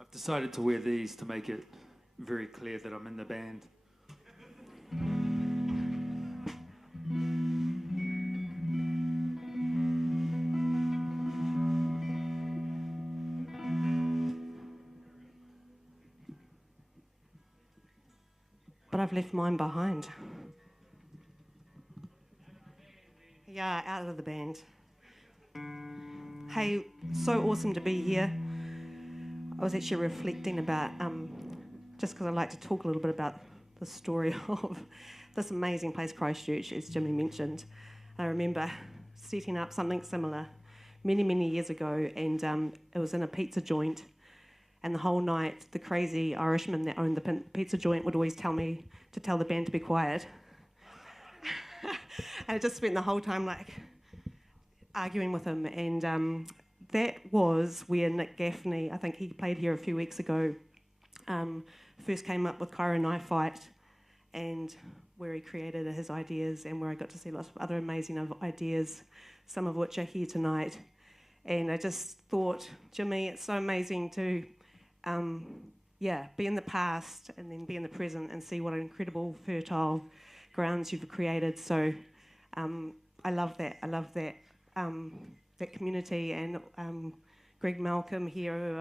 I've decided to wear these to make it very clear that I'm in the band. But I've left mine behind. Yeah, out of the band. Hey, so awesome to be here. I was actually reflecting about, just because I like to talk a little bit about the story of this amazing place, Christchurch, as Jimmy mentioned. I remember setting up something similar many, many years ago, and it was in a pizza joint. And the whole night, the crazy Irishman that owned the pizza joint would always tell me to tell the band to be quiet. And I just spent the whole time arguing with him. And that was where Nick Gaffney, I think he played here a few weeks ago, first came up with Cairo Knife Fight, and where he created his ideas, and where I got to see lots of other amazing ideas, some of which are here tonight. And I just thought, Jimmy, it's so amazing to be in the past and then be in the present and see what incredible fertile grounds you've created. So I love that. I love that that community, and Greg Malcolm here, who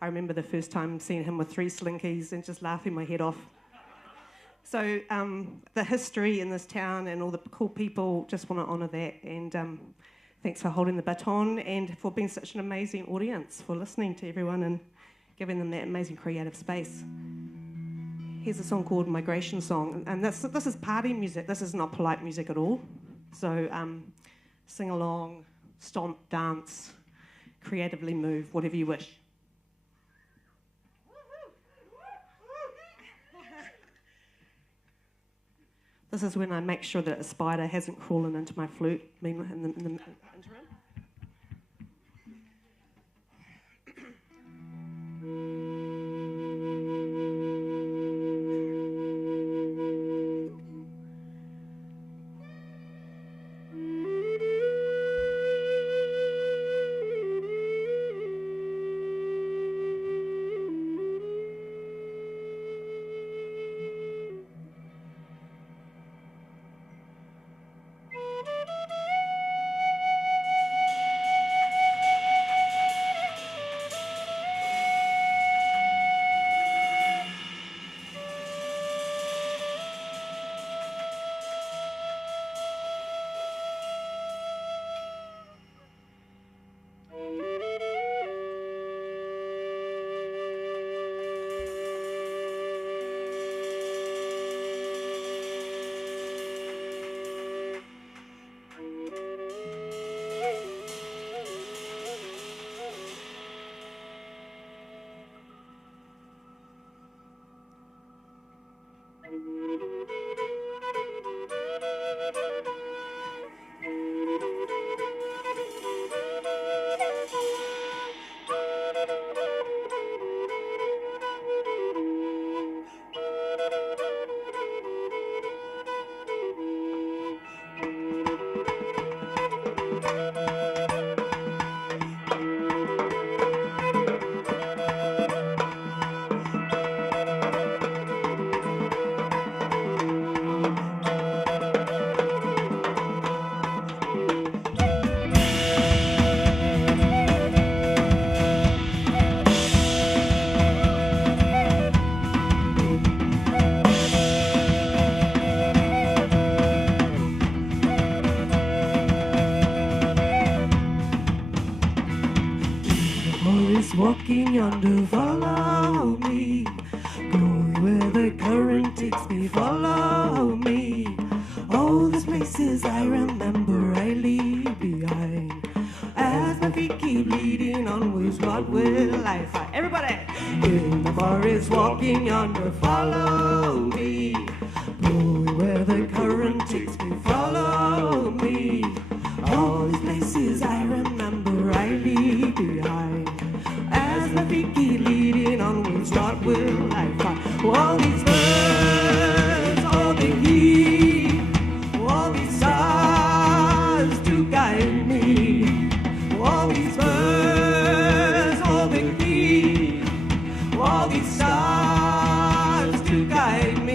I remember the first time seeing him with 3 slinkies and just laughing my head off. So the history in this town and all the cool people, just want to honour that. And thanks for holding the baton and for being such an amazing audience, for listening to everyone and giving them that amazing creative space. Here's a song called Migration Song, and this is party music. This is not polite music at all. So sing along, stomp, dance, creatively move, whatever you wish. This is when I make sure that a spider hasn't crawled into my flute in the interim. Walking yonder, follow me. Going where the current takes me, follow me. All these places I remember, I leave behind. As my feet keep leading onwards, what will I find? Everybody! In the forest, walking yonder, follow me. Going where the current takes me, follow me. All these places I remember, I leave behind. As my feet keep leading onwards, what will I find? All these birds, all the heat, all these stars to guide me. All these birds, all the heat, all these stars to guide me.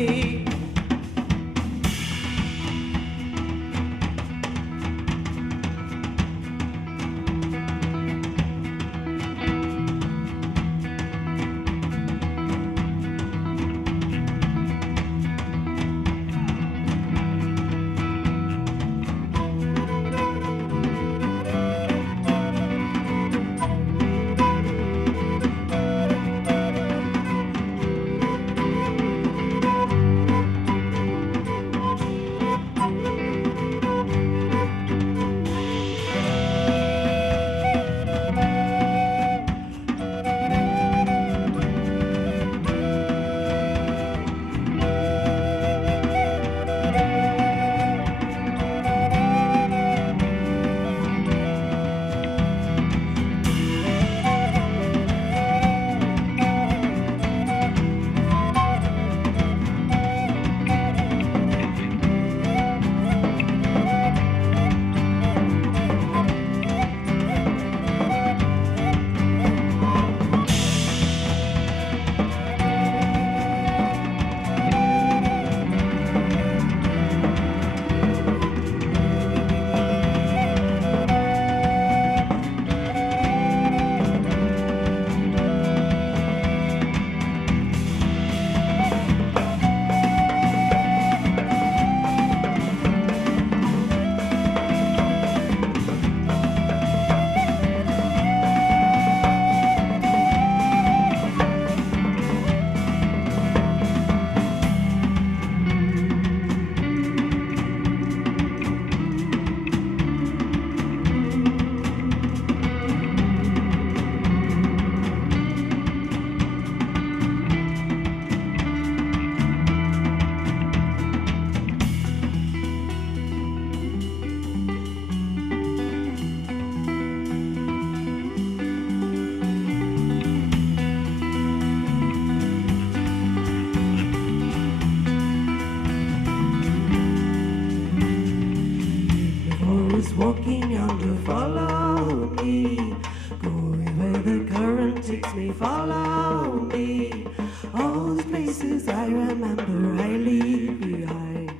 walking yonder, follow me. Going where the current takes me, follow me. All the places I remember, I leave behind.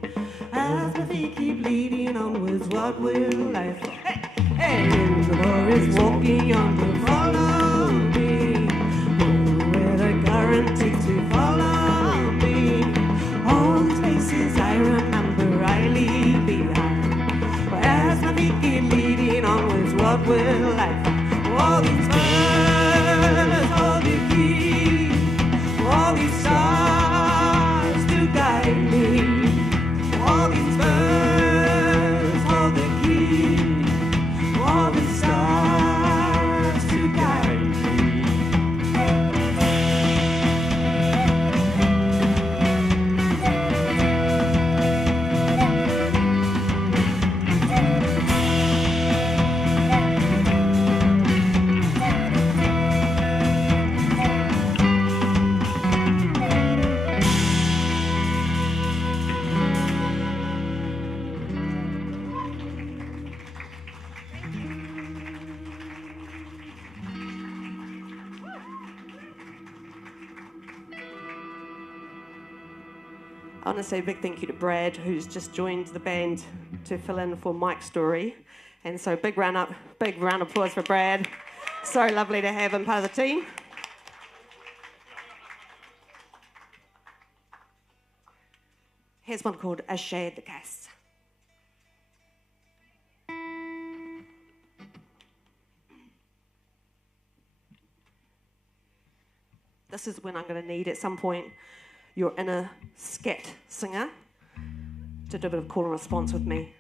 As my feet keep leading onwards, what will I find? Hey, hey, the forest walking yonder, follow me. Going where the current takes me, follow me. All the places I remember, I leave behind. As my feet keep leading onwards, what will I find? All these birds, all the keys, all these stars to guide me. All these birds, all the keys, all the stars to guide me. I want to say a big thank you to Brad, who's just joined the band to fill in for Mike's story. And so big round of applause for Brad. So lovely to have him part of the team. Here's one called A Shade the Cast. This is when I'm going to need at some point your inner scat singer to do a bit of call and response with me.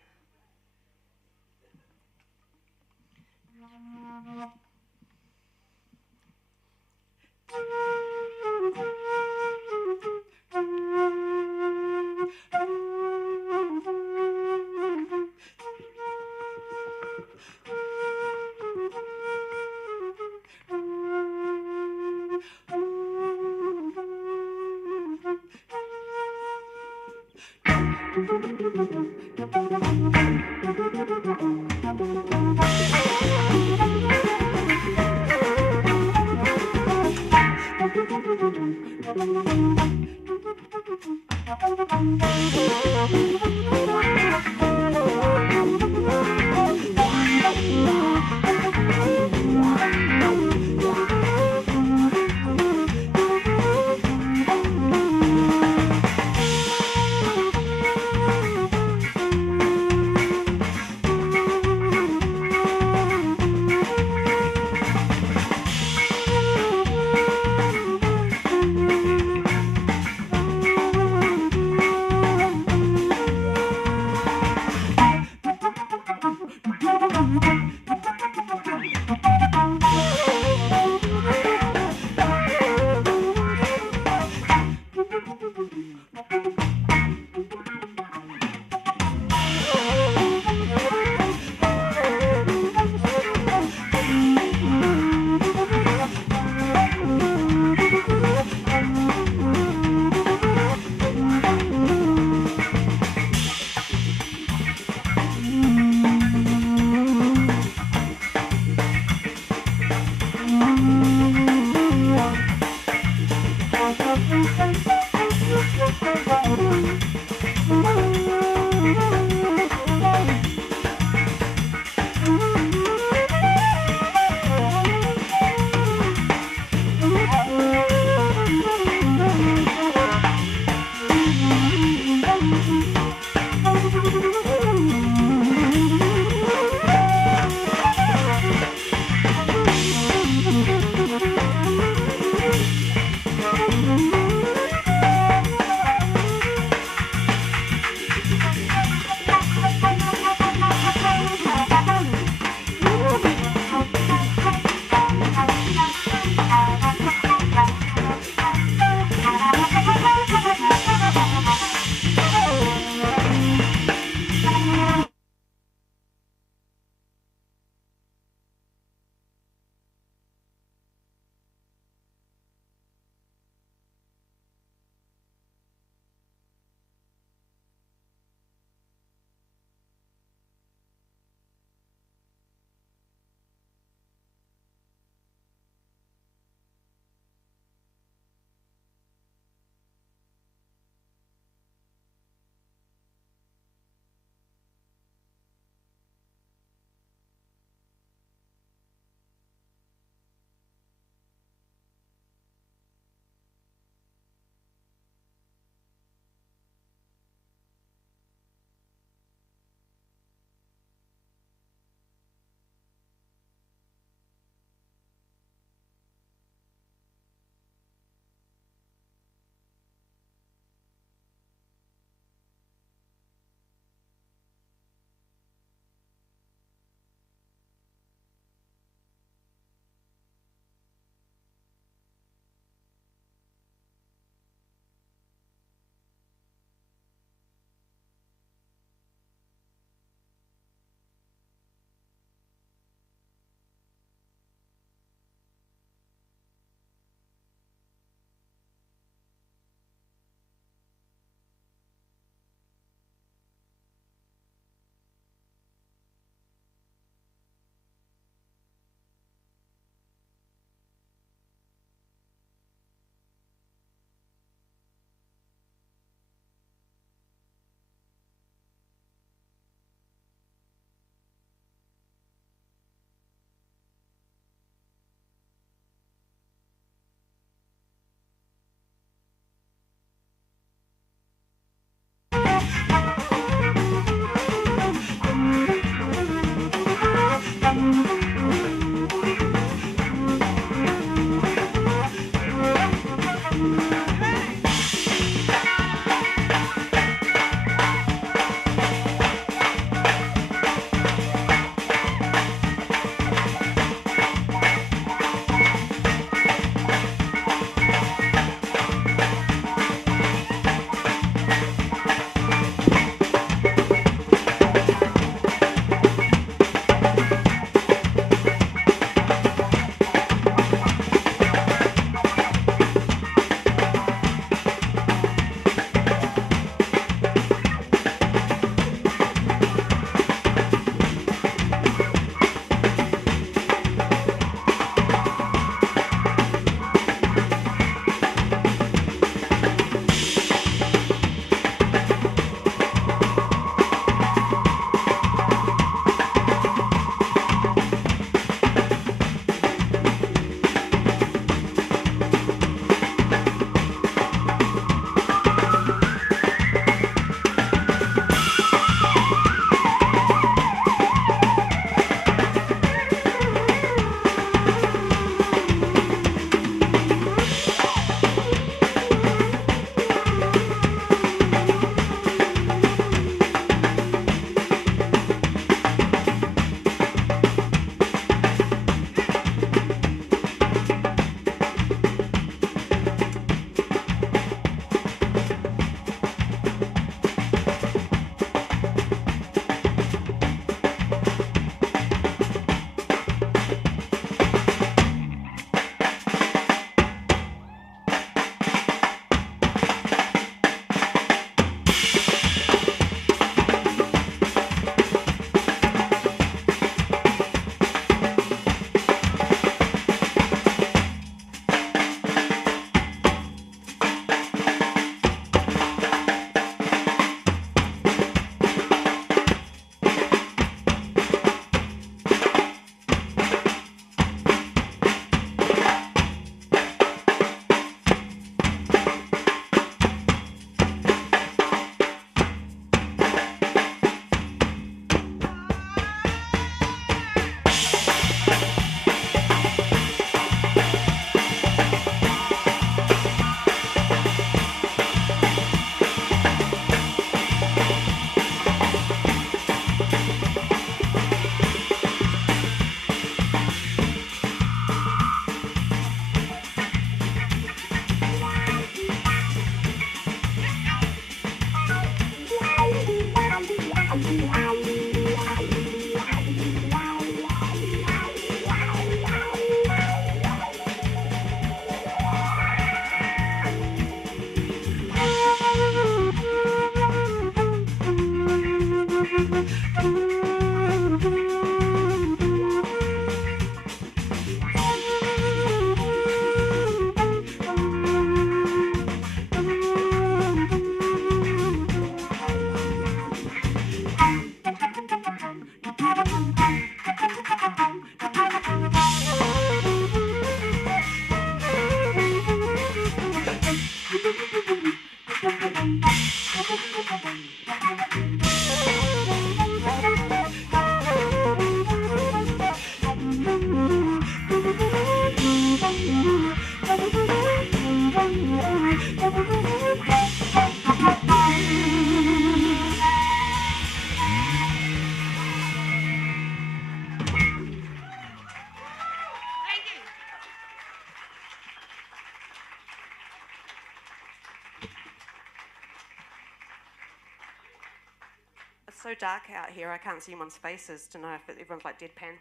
It's so dark out here, I can't see anyone's faces to know if everyone's like deadpan.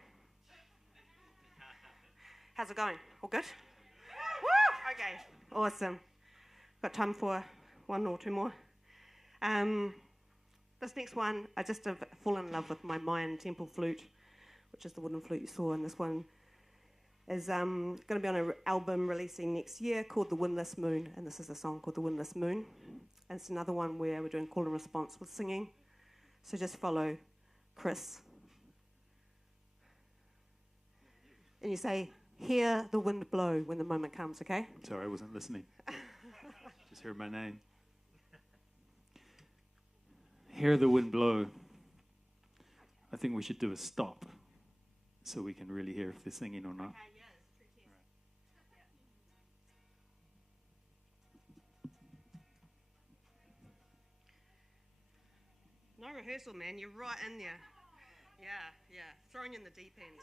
How's it going? All good? Woo! Okay, awesome. Got time for one or two more. This next one, I just have fallen in love with my Mayan temple flute, which is the wooden flute you saw, and this one is going to be on an album releasing next year called The Windless Moon, and this is a song called The Windless Moon. And it's another one where we're doing call and response with singing. So just follow Chris. And you say, hear the wind blow when the moment comes, okay? Sorry, I wasn't listening. Just heard my name. Hear the wind blow. I think we should do a stop so we can really hear if they're singing or not. No rehearsal, man. You're right in there. Yeah. Throwing you in the deep end.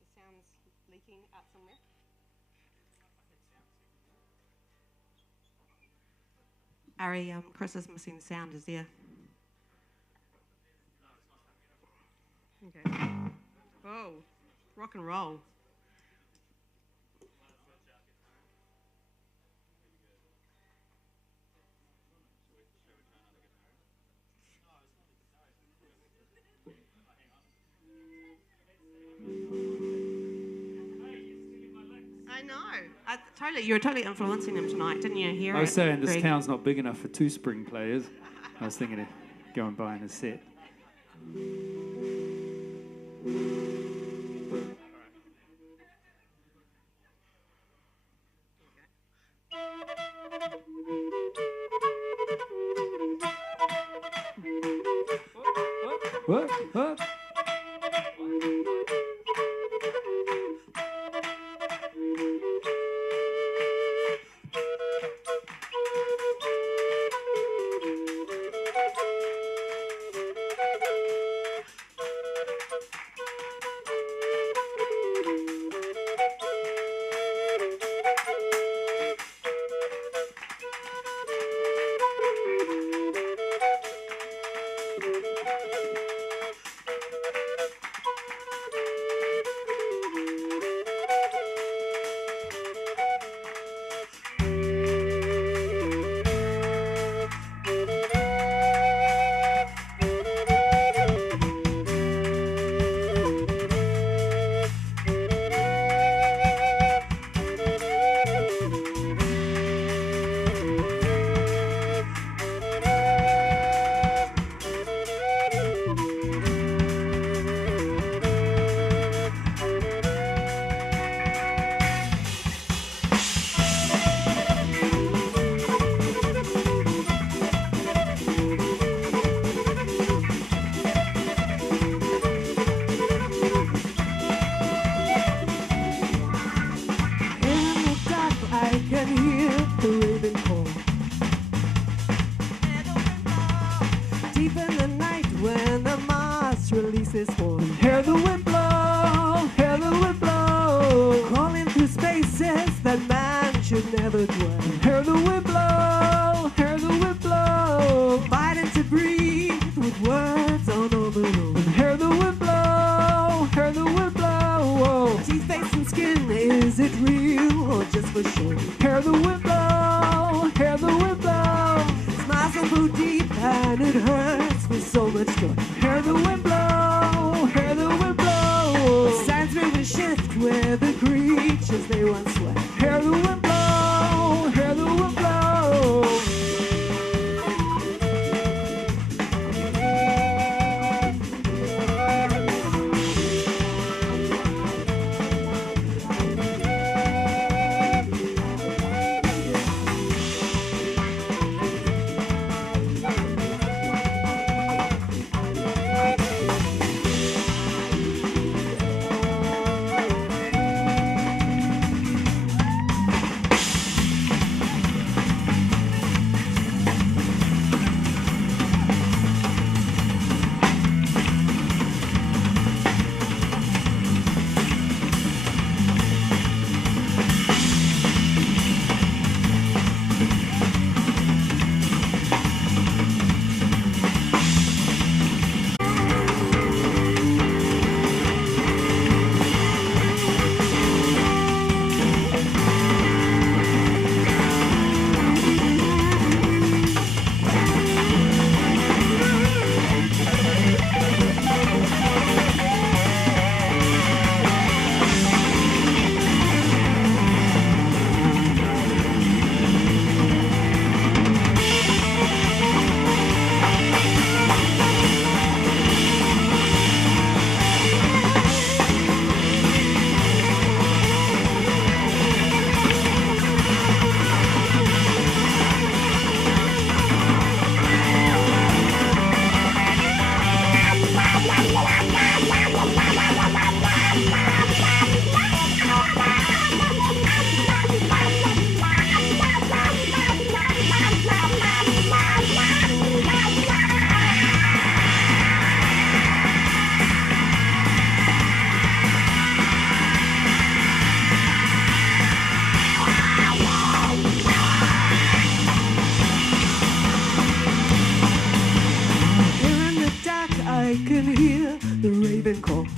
The sound's leaking out somewhere. Ari, Chris is missing the sound. Is there? Okay. Oh, rock and roll. I know. You were totally influencing him tonight, didn't you? Hear I was it, saying this Greg? town's not big enough for two spring players. I was thinking of going buying a set. What? Hear the wind blow, hear the wind blow. Fighting to breathe with words on overload. Hear the wind blow, hear the wind blow. Teeth, face, and skin, is it real or just for show? Hear the wind blow, hear the wind blow. Smiles so go deep and it hurts with so much joy. Hear the wind blow, hear the wind blow. Signs moving shift where the creatures they once were. Hear the wind blow, hear the wind blow.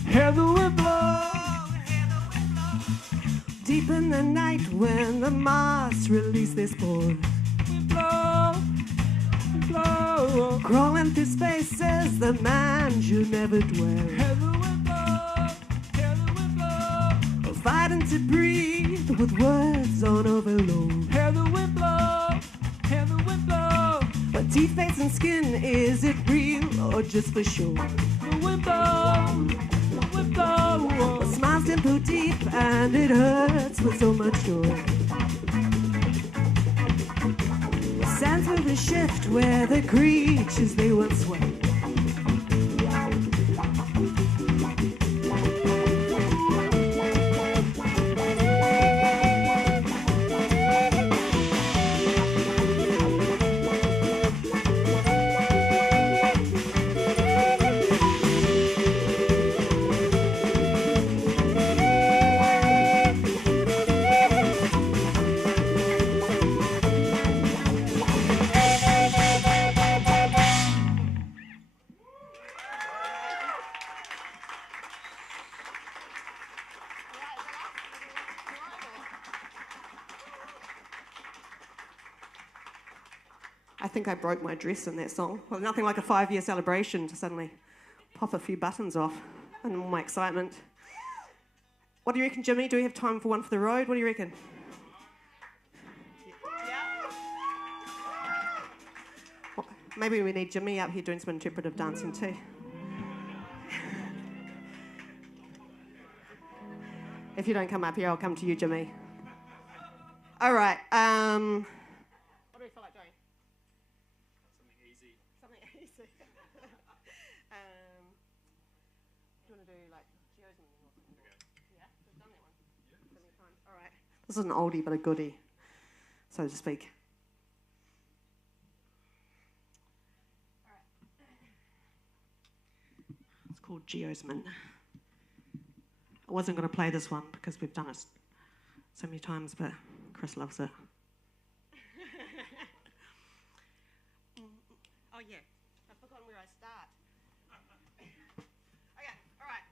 Hear the wind blow. Deep in the night when the moths release their spores. Wind blow, wind blow. Crawling through spaces the man should never dwell. Hear the wind blow, hear the wind blow. Fighting to breathe with words on overload. Hear the wind blow, hear the wind blow. But teeth, face, and skin, is it real or just for show? The wind blow, the wind blow. But smiles dimple deep and it hurts with so much joy. Sands move a shift where the creatures they once were. I think I broke my dress in that song. Well, nothing like a 5-year celebration to suddenly pop a few buttons off and all my excitement. What do you reckon, Jimmy? Do we have time for one for the road? What do you reckon? Well, maybe we need Jimmy out here doing some interpretive dancing too. If you don't come up here, I'll come to you, Jimmy. All right. What do we feel like doing? Something easy. Do you want to do like Geo's or something? Yeah, we've done that one. So many times. All right. This is an oldie but a goodie, so to speak. All right. It's called Geosman. I wasn't going to play this one because we've done it so many times, but Chris loves it. Oh yeah, I've forgotten where I start. Okay, all right.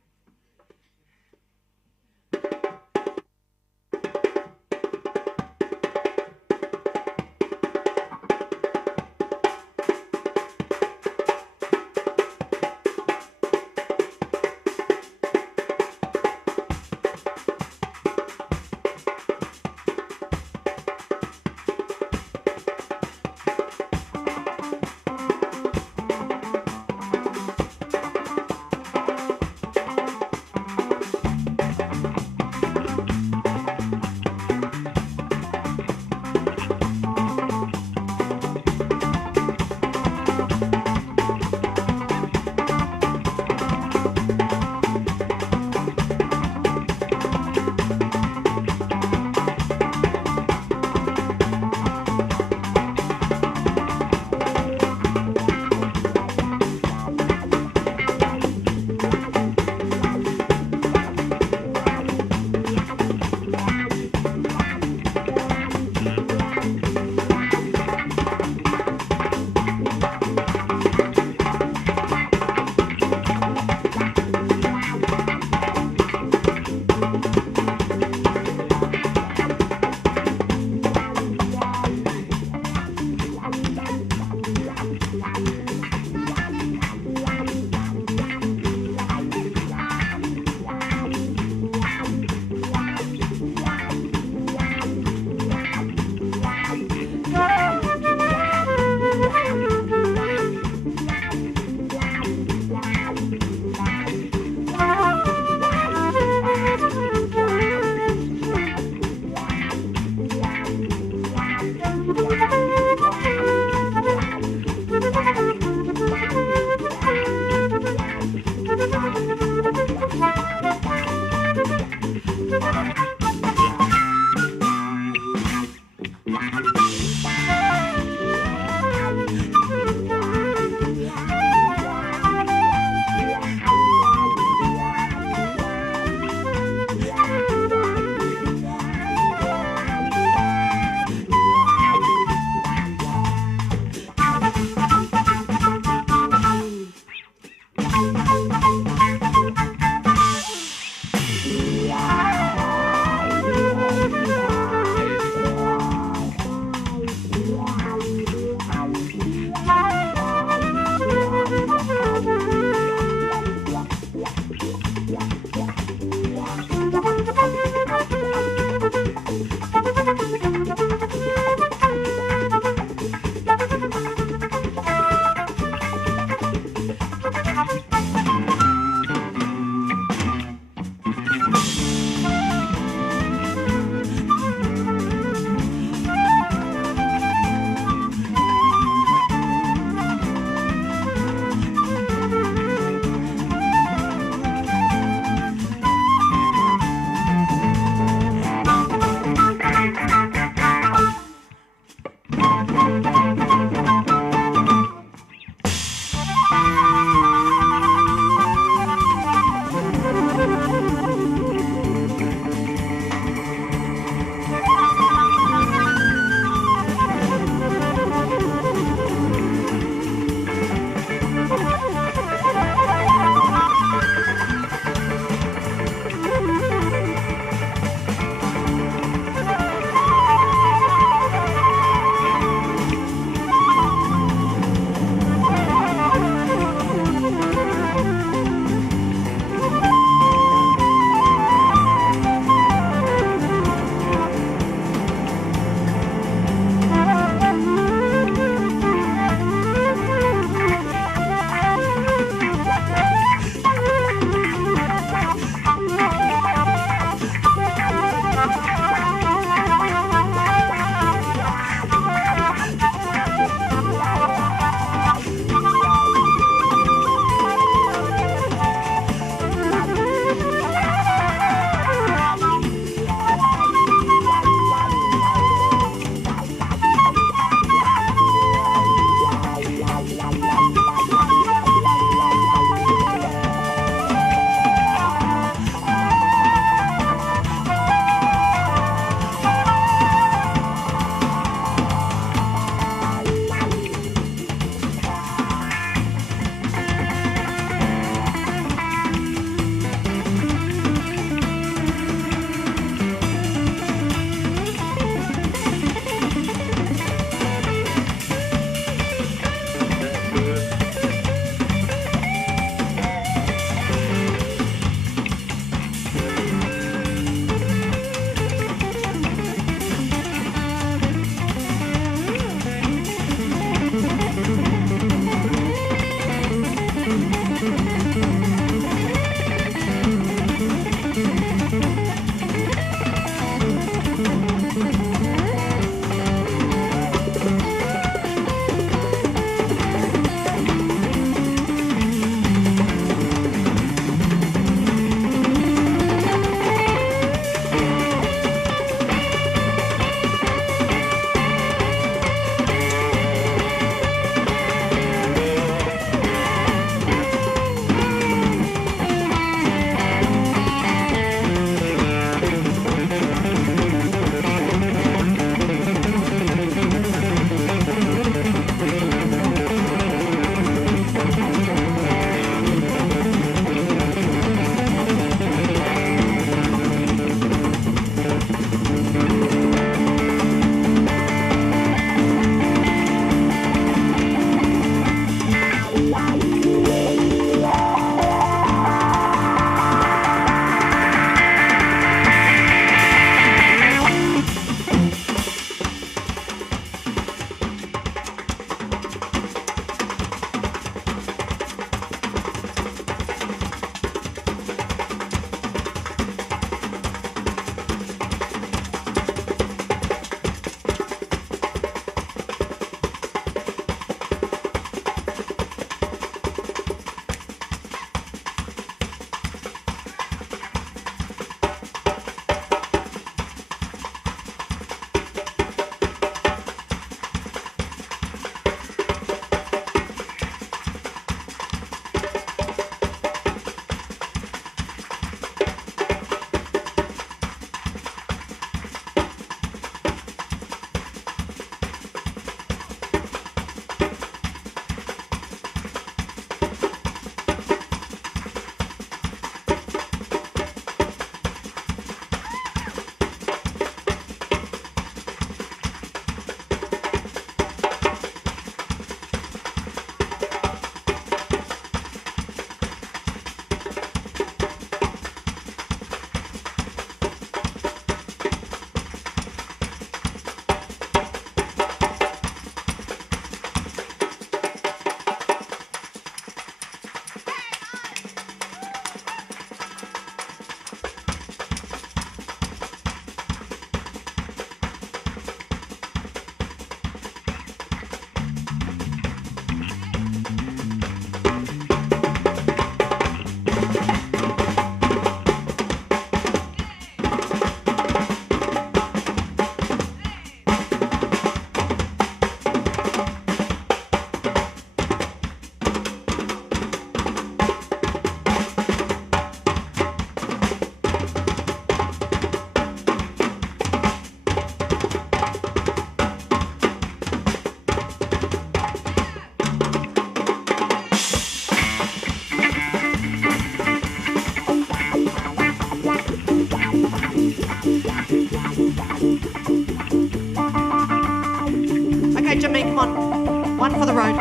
One for the road.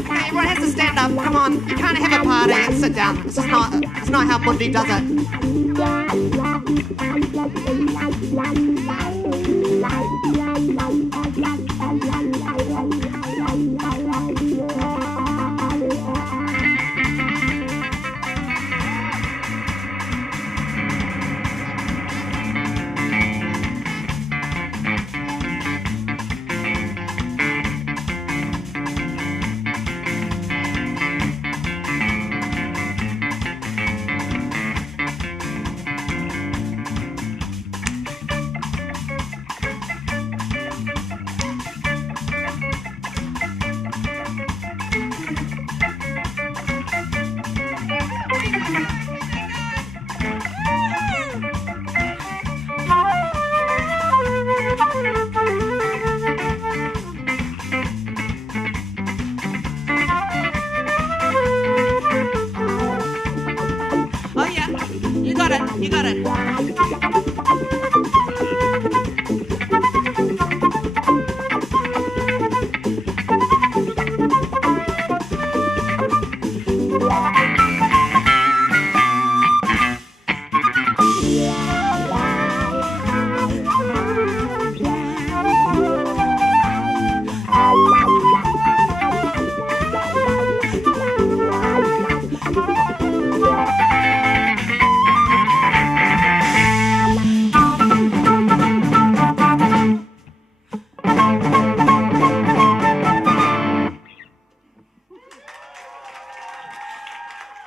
Okay, everyone has to stand up. Come on. You can't have a party and sit down. It's not how Mundi does it.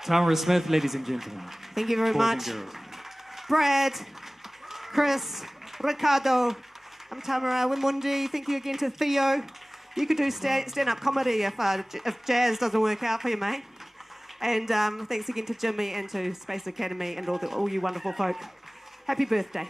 Tamara Smith, ladies and gentlemen. Thank you very Boys much. and girls. Brad, Chris, Ricardo, I'm Tamara Wimundi. Thank you again to Theo. You could do stand-up comedy if jazz doesn't work out for you, mate. And thanks again to Jimmy and to Space Academy and all you wonderful folk. Happy birthday.